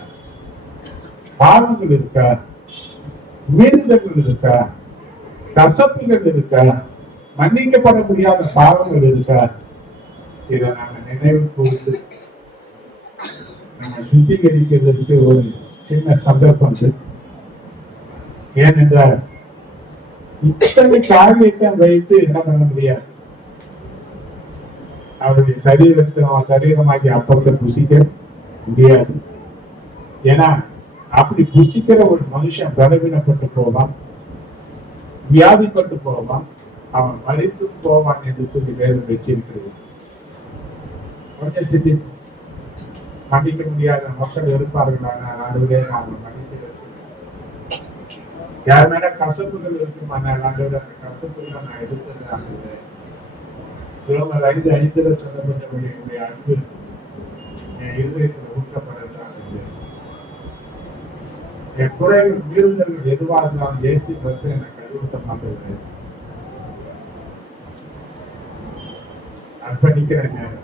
பாவங்கள் இருக்கா? மீறுதல்கள் இருக்கா? கசப்புகள் இருக்கா? மன்னிக்கப்பட முடியாத பாவங்கள் இருக்கா? இதை நாங்க நினைவு கூர்ந்து நம்ம சுத்திகரிக்கிறதுக்கு ஒரு சின்ன சந்தர்ப்பம் இருக்கு. ஏனென்றால் இத்தனை காரியத்தை வைத்து என்ன பண்ண முடியாது. அவருடைய சரீரமாகி அப்பத்தை புசிக்க முடியாது. ஏன்னா அப்படி புசிக்கிற ஒரு மனுஷன் பலவீனப்பட்டு போவான், வியாதிப்பட்டு போவான், அவன் மறித்து போவான் என்று சொல்லி வேதம் வச்சிருக்கிறது. கொஞ்சம் சித்தி மன்னிக்க முடியாத மக்கள் இருப்பார்களான ஆண்டவரே, நான் மன்னிக்கிறேன். யார் மேல கசப்புகள் இருக்குமானால் ஆண்டவரே, அந்த கசப்புகளை நான் எடுத்துக்கிறேன். ரோமர் 5:5 சொல்லப்பட்டபடி என்னுடைய அன்பு என் இருதயத்தில் ஊற்றப்படத்தான். என் குறைகள் மீறுதல்கள் எதுவாக இருந்தாலும் ஏசி வந்து எனக்கு அறிவுறுத்த மாட்டேன். அர்ப்பணிக்கிறேன்.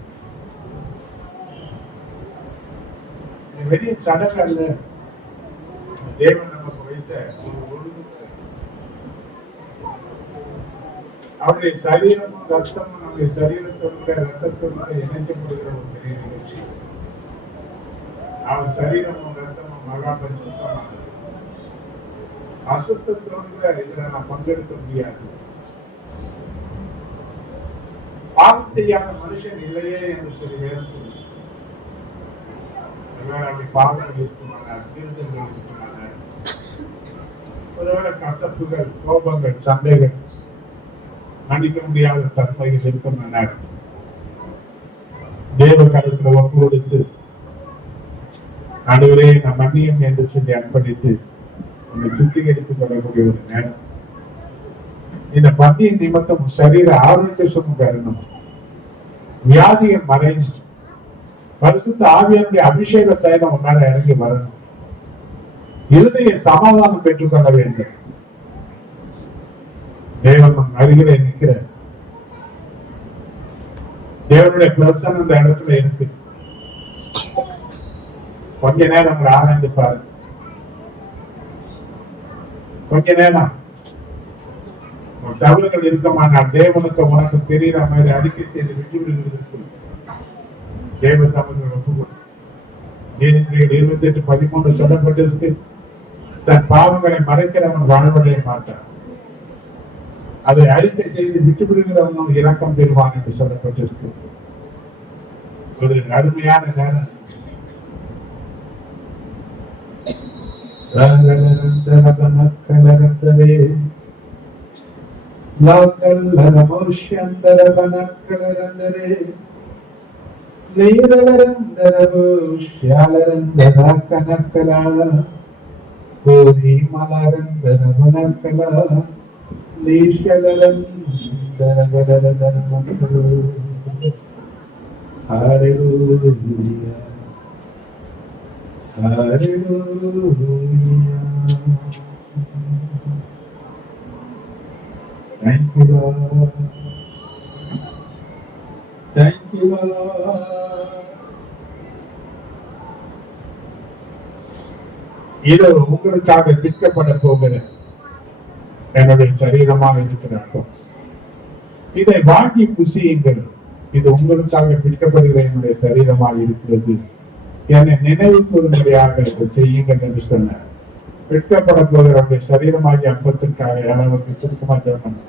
பெரிய சடங்கு அல்ல, தேவன் நமக்கு வைத்த ஒரு ஒழுங்கு. அவருடைய சரீரமும் ரத்தமும் நம்முடைய சரீரத்தோட ரத்தத்தோடு இணைக்கப்படுகிற ஒரு பெரிய நிகழ்ச்சி. அவர் சரீரமும் ரத்தமும் மகா பரிசுத்தமானது. அசுத்தத்தோடு இதுல நான் பங்கெடுக்க முடியாது. பாவம் செய்யாத மனுஷன் இல்லையே என்று சொல்லி வேதம் சொல்லுது. அப்படி பாவங்கள் இருக்குமானார், மீறுதல்கள் இருக்குமானார், ஒருவேளை கசப்புகள், கோபங்கள், சண்டைகள், மன்னிக்க முடியாத தன்மைகள் இருக்குமானார், தேவ கருத்துல ஒப்பு கொடுத்து ஆண்டவரே நான் மன்னியம் என்று சொல்லி அர்ப்பணித்து உன்னை சுத்திகரித்துக் கொள்ளக்கூடிய ஒரு நேரம். இந்த பந்தியின் நிமித்தம் சரீர ஆரோக்கிய சுகம் பெறணும், வியாதியை மறையணும், பரிசுத்த ஆவியானுடைய அபிஷேக தைலம் உன்னால இறங்கி வரணும், இருதய சமாதானம் பெற்றுக் கொள்ள வேண்டும். தேவன் அருகிலே நிற்கிற தேவனுடைய பிரசன்னம் இந்த இடத்துல இருக்கு. கொஞ்ச நேரம் ஆராய்ந்து பாருங்க. கொஞ்ச நேரம் தவறுகள் இருக்கமானால் தேவனுக்கு உனக்கு தெரிகிற மாதிரி அறிக்கை செய்து விட்டு விடுவதற்கு தேவ சமூகங்கள் ஒப்புக்கொடு. 28:13 சொல்லப்பட்டிருக்கு, தன் பாவங்களை மறைக்கிறவன் வாழ்வடைய மாட்டான், அதை அறிக்கை செய்து விட்டு விடுகிறவனும் இரக்கம் பெறுவான் என்று சொல்லப்பட்டிருக்கு. ஒரு அருமையான நேரம். Thank you, Lord. Thank you, Lord. இது உங்களுக்காக விற்கப்பட போகிற என்னுடைய சரீரமாக இருக்கிறார்கள். இதை வாங்கி புசியுங்கள், இது உங்களுக்காக விற்கப்படுகிற என்னுடைய சரீரமாக இருக்கிறது, என்னை நினைவு கூறும்படியாக செய்யுங்கள் என்று சொன்னார். விற்கப்பட போகிற சரீரமாகி அப்பத்திற்காக அளவுக்கு சுருக்கமாக சொன்னார்.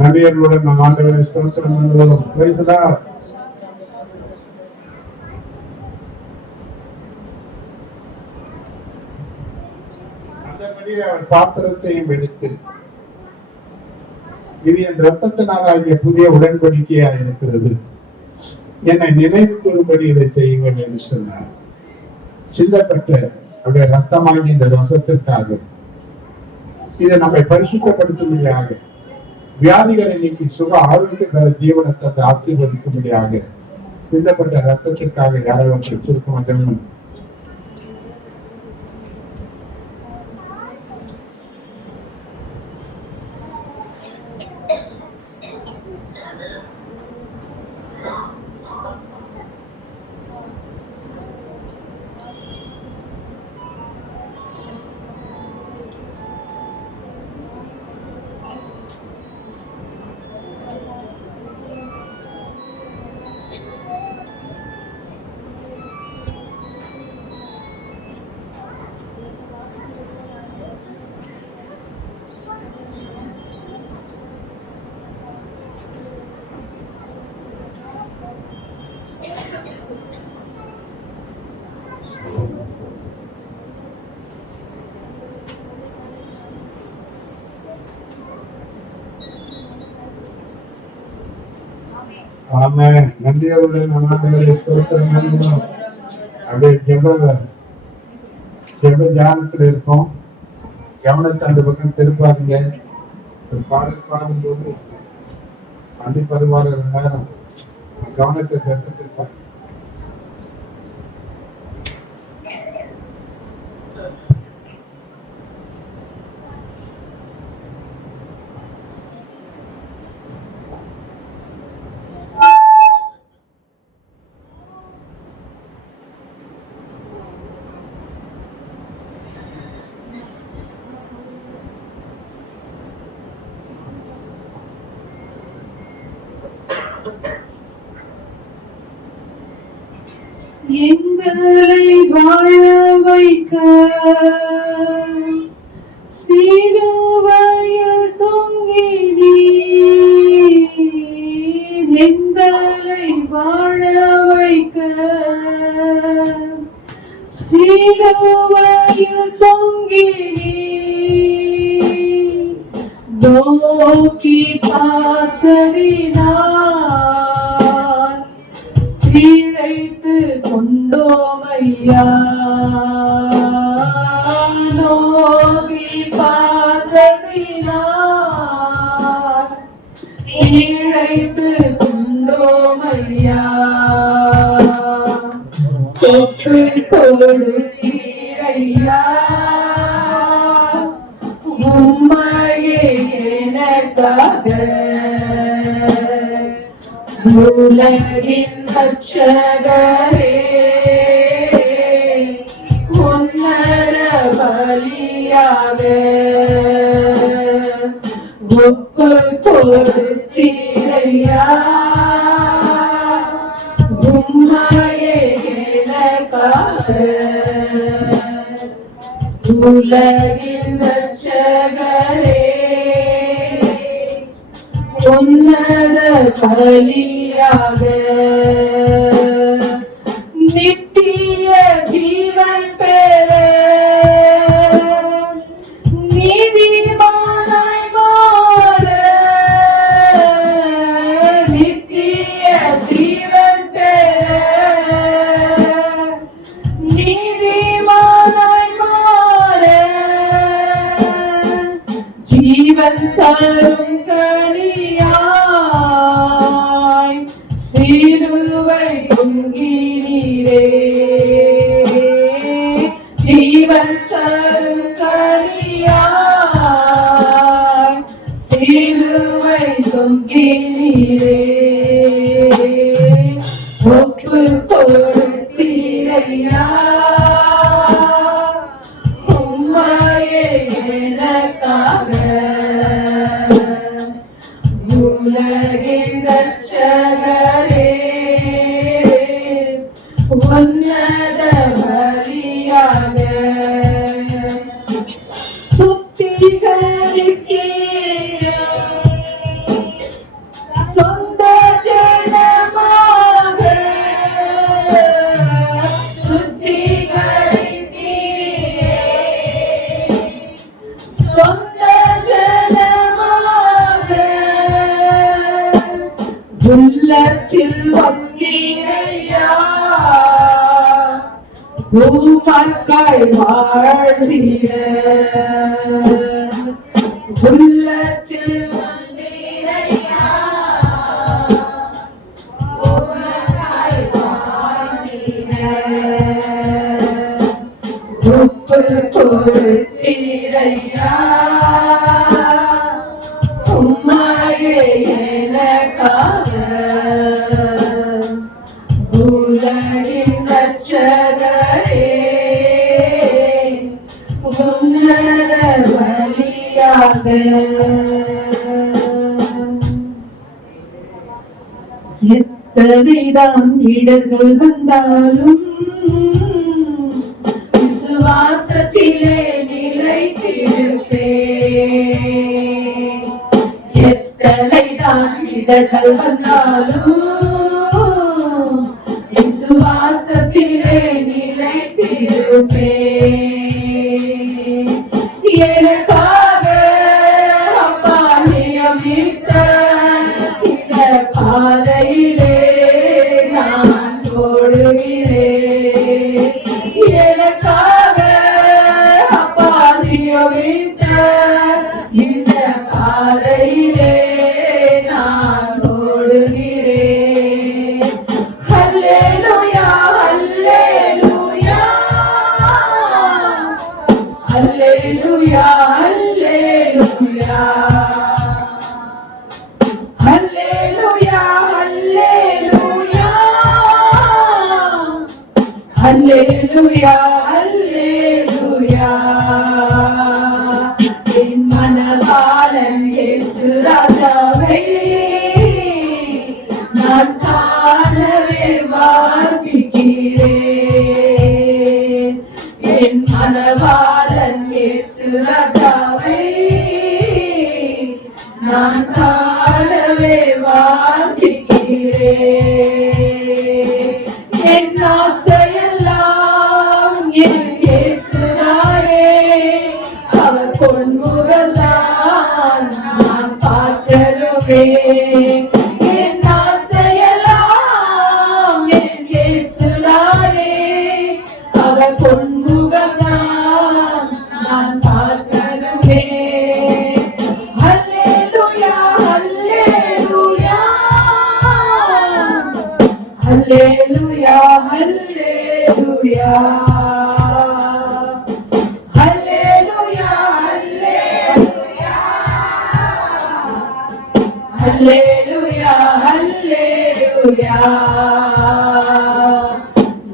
நபியர்களுடன் நம் ஆண்டவரை ஸ்தோத்திரம் பண்ணுவோம். Praise the lord. அந்தபடியே அவர் பாத்திரத்தையும் எடுத்து, இது என் இரத்தத்தினாலாகிய புதிய உடன்படிக்கையா இருக்கிறது, என்னை நினைவு கூறும்படி இதை செய்யுங்கள் என்று சொன்னார். சிந்தப்பட்ட அவருடைய ரத்தமாகி இந்த ரசத்திற்காக, இதை நம்மை பரிசுத்தப்படுத்தும்படியாக, வியாதிகளை நீக்கி சுக ஆரோக்கியக்கார ஜீவனத்தை ஆசீர்வதிக்கும்படியாக சிந்தப்பட்ட ரத்தத்திற்காக யாரும் பெற்றிருக்க வேண்டும். ஆமென். நன்றியோடு நம் ஆண்டவரை ஸ்தோத்திரம் பண்ணுவோம். அப்படியே ஜெப தியானத்துல இருக்கோம். கவனத்தை அந்த பக்கம் திருப்பாதீங்க. ஒரு பாடல் பாடும்போது அண்டி பருவார நேரம் கவனத்தை திருப்பாங்க. எங்களை வாழ வைக்க சிலுவையில் தொங்கினீர், எங்களை வாழ வைக்க சிலுவையில் தொங்கினீர், நோக்கி பார்த்ததினால் ஐயா நோக்கி பார்த்ததினார் இழைத்து கொண்டோம் ஐயா தொற்று கொடுத்தீர் ஐயா உம்மையே எனக்காக உலகின் ரட்சகரே உன்னத பலியாக ஒப்பு கொடுத்தீரையா உம்மையே எனக்காக உலகின் ரட்சகரே உன்னத பலியாக நித்திய ஜீவன் பெற நீதிமானாய் மாற நித்திய ஜீவன் பெற நீதிமானாய் மாற ஜீவன் தரும் கனியாய் சிலுவை தொங்கினீரே ஜீவன் தரும் கனியாய் சிலுவை தொங்கினீரே ஒப்பு கொடுத்தீரையா உம்மையே எனக்காக உலகின் ரட்சகரே உன்னத பலியாக சுத்திகரித்தீர் சொந்த ஜனமாக சுத்திகரித்தீர் சொந்த ஜனமாக உள்ளத்தில் வந்தீரையா உமக்காய் வாழ்ந்திட உள்ளத்தில் வந்தீரையா உமக்காய் வாழ்ந்திட ஒப்பு கொடுத்தீரையா உம்மையே எனக்காக உலகின் ரட்சகரே உன்னத பலியாக எத்தனைதான் இடர்கள் வந்தாலும் விசுவாசத்திலே நிலைத்திருப்பேன் எத்தனைதான் இடர்கள் வந்தாலும் விசுவாசத்திலே நிலைத்திருப்பேன் எனக்காக அப்பா நியமித்த இந்த பாதையிலே நான் ஓடுகிறேன் எனக்காக அப்பா நியமித்த இந்த பாதையிலே நான் ஓடுகிறேன் ஹல்லேலூயா ஹல்லேலூயா ஹல்லேலூயா ஹல்லேலூயா ஹல்லேலூயா ஹல்லேலூயா ஹல்லேலூயா என் மனவாளன் இயேசு ராஜாவை நான் காணவே வாஞ்சிக்கிறேன் என் மனவாளன் இயேசு ராஜாவை நான் காணவே வாஞ்சிக்கிறேன் என் ஆசையெல்லாம் என் இயேசுதானே அவர் பொன்முகத்தான் நான் பார்க்கவே என் ஆசையெல்லாம் என் இயேசுதானே அல்லேலூயா அல்லேலூயா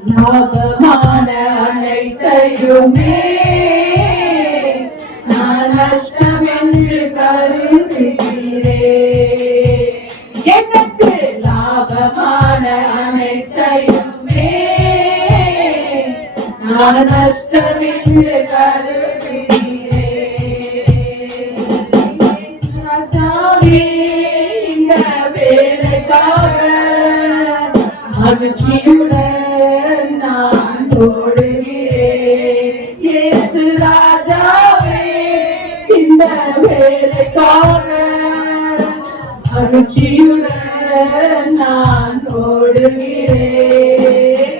லாபமான அனைத்தையுமே நான் நஷ்டம் என்று கருதுகிறேன். எனக்கு லாபமான அனைத்தையுமே நான் நஷ்டம் என்று கருதுகிறேன். ராஜாவே, இந்த வேலைக்காக மகிழ்ச்சியுடன் நான் ஓடுகிறேன். இயேசு ராஜாவே, இந்த வேலைக்காக மகிழ்ச்சியுடன் நான் ஓடுகிறேன்.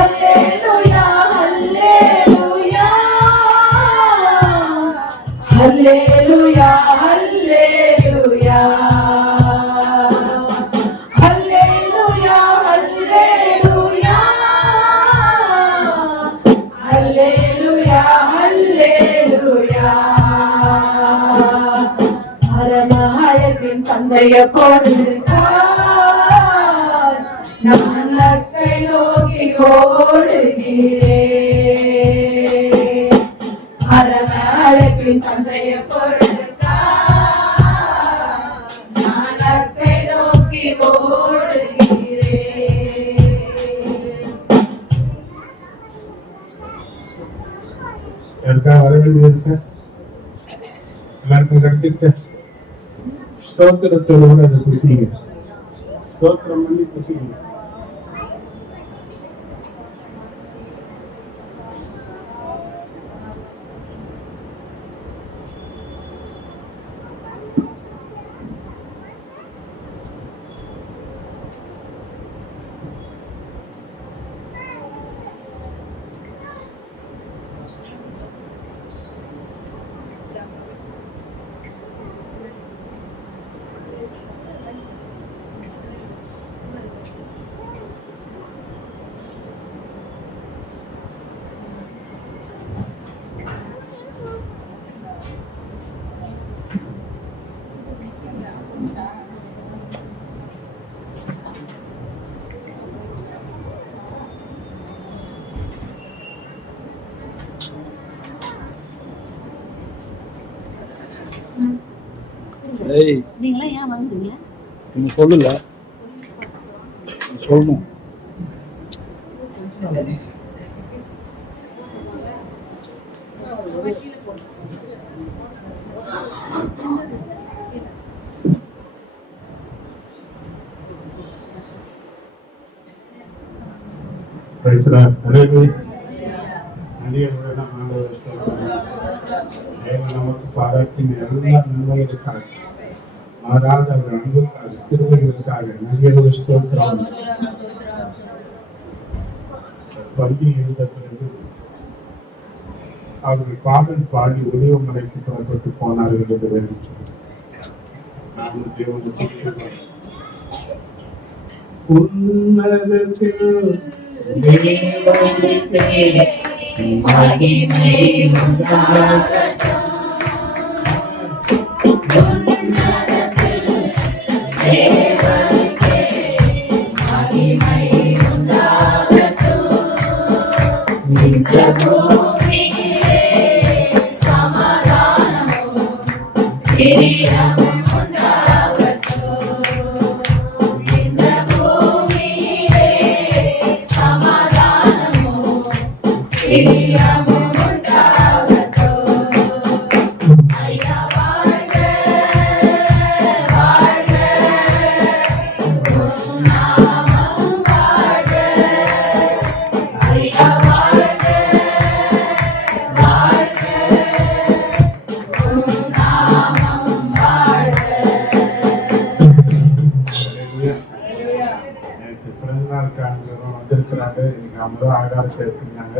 அல்லேலூயா அல்லேலூயா அல்லேலூயா அல்லேலூயா அல்லேலூயா அல்லேலூயா அல்லேலூயா பரமஅழகின் தந்தைய கொடுத்தார் நான் லக்கை நோக்கி ஓடுகிறேன். பரமஅழகின் தந்தைய கொடுத்தார் நான் லக்கை நோக்கி ஓடுகிறேன். யாருக்கா வர வேண்டியது எல்லாருக்கும் கட்டிட்டு ஸ்தோத்திரத்தோட அதை குசிங்க. ஸ்தோத்திரம் பண்ணி குசிங்க. நீங்களா ஏன் வந்தீங்க? நீங்க சொல்லல சொல்லணும். நமக்கு பாராட்டின எல்லா நன்மைகளுக்காக மாறாத அவர் அன்பு கிருபைகளுக்காக நன்றியோடு ஸ்தோத்திரம். பள்ளி இருந்த பிறகு அவர்கள் பாடல் பாடி உதயமலைக்கு புறப்பட்டு போனார்கள் என்று வேண்டிய நாமும் தேவனுக்கு உன்னதத்தில் தேவனுக்கே மகிமை உண்டாகட்டும். உன்னதத்தில் தேவனுக்கே மகிமை உண்டாகட்டும். இந்த பூமியிலே சமாதானமும் பிரியமும் உண்டாகட்டும். இந்த பூமியிலே சமாதானமும் பிரியமும் உண்டாகட்டும். ஐயா வாழ்க வாழ்க, உன் நாமம் வாழ்க. ஐயா வாழ்க வாழ்க, உன் நாமம் வாழ்க. நேற்று பிறந்தநாள் காண்கிறோம் வந்திருக்கிறாங்க. இன்னைக்கு 50 ஆகாரம் சேர்த்துருந்தாங்க.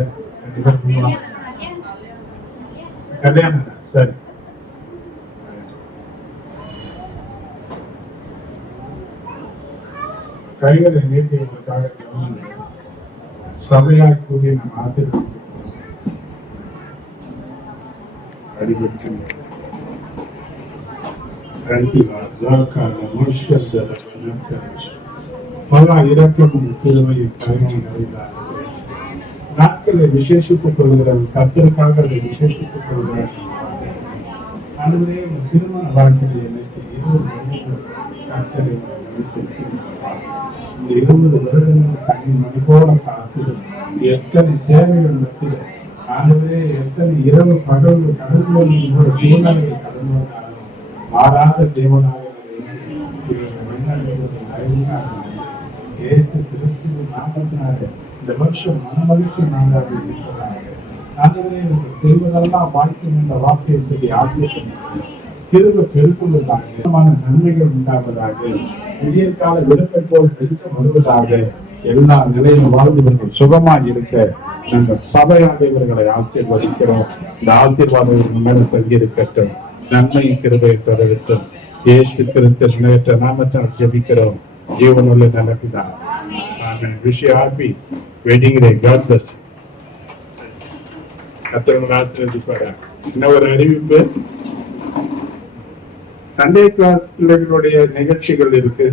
கல்யாணம் சரி. கைகளை நீட்டி உங்களுக்காக சபையாய் கூடிய நம் ஆசிரியர் அடிபட்டு பல இறக்கமும் திருமையும் கருணையும் நிறைந்தார். நாட்களை விசேஷித்துக் கொள்கிறார், கர்த்தருக்காக அதை விசேஷித்துக் கொள்கிறார். அதுவே ஒரு திருமண வாழ்க்கையில் எனக்கு 20 வருடங்கள் கர்த்தரை வைத்திருக்கிறார். இந்த 20 வருடங்கள் தனி மணிபோல காத்து எத்தனை தேவைகள் மத்தியில் ஆகவே எத்தனை இரவு பகல்கள் கடந்து வருகின்ற சூழ்நிலையை கடந்து வந்தாலும் மாறாத தேவனாக இந்த வருஷம் மனமகிழ்ச்சி நாளாக இருக்கிறாங்க. ஆகவே செய்வதெல்லாம் வாய்க்கும் என்ற வார்த்தையை சொல்லி ஆத்மீகம் திரும்ப பெருக்குள்ளதாக நன்மைகள் உண்டாவதாக, விடிய கால விடுப்போல் வெளிச்சம் வருவதாக, எல்லா நிலையும் வாழ்ந்தவர்கள் சுகமாக இருக்க நம்ம சபையாக இவர்களை ஆசீர்வதிக்கிறோம். இந்த ஆசீர்வாதம் இவர்கள் மேல தங்கியிருக்கட்டும், நன்மையும் கிருபை பெறவிட்டும். இயேசு கிறிஸ்து நேற்ற நாமத்தால் ஜெபிக்கிறோம் ஜீவனுள்ள நல்லபிதான். Wish you happy wedding day. God bless. கர்த்தர் ஆசீர்வதிப்பாரா. இன்னும் ஒரு அறிவிப்பு, சண்டே கிளாஸ் பிள்ளைகளுடைய நிகழ்ச்சிகள் இருக்கு.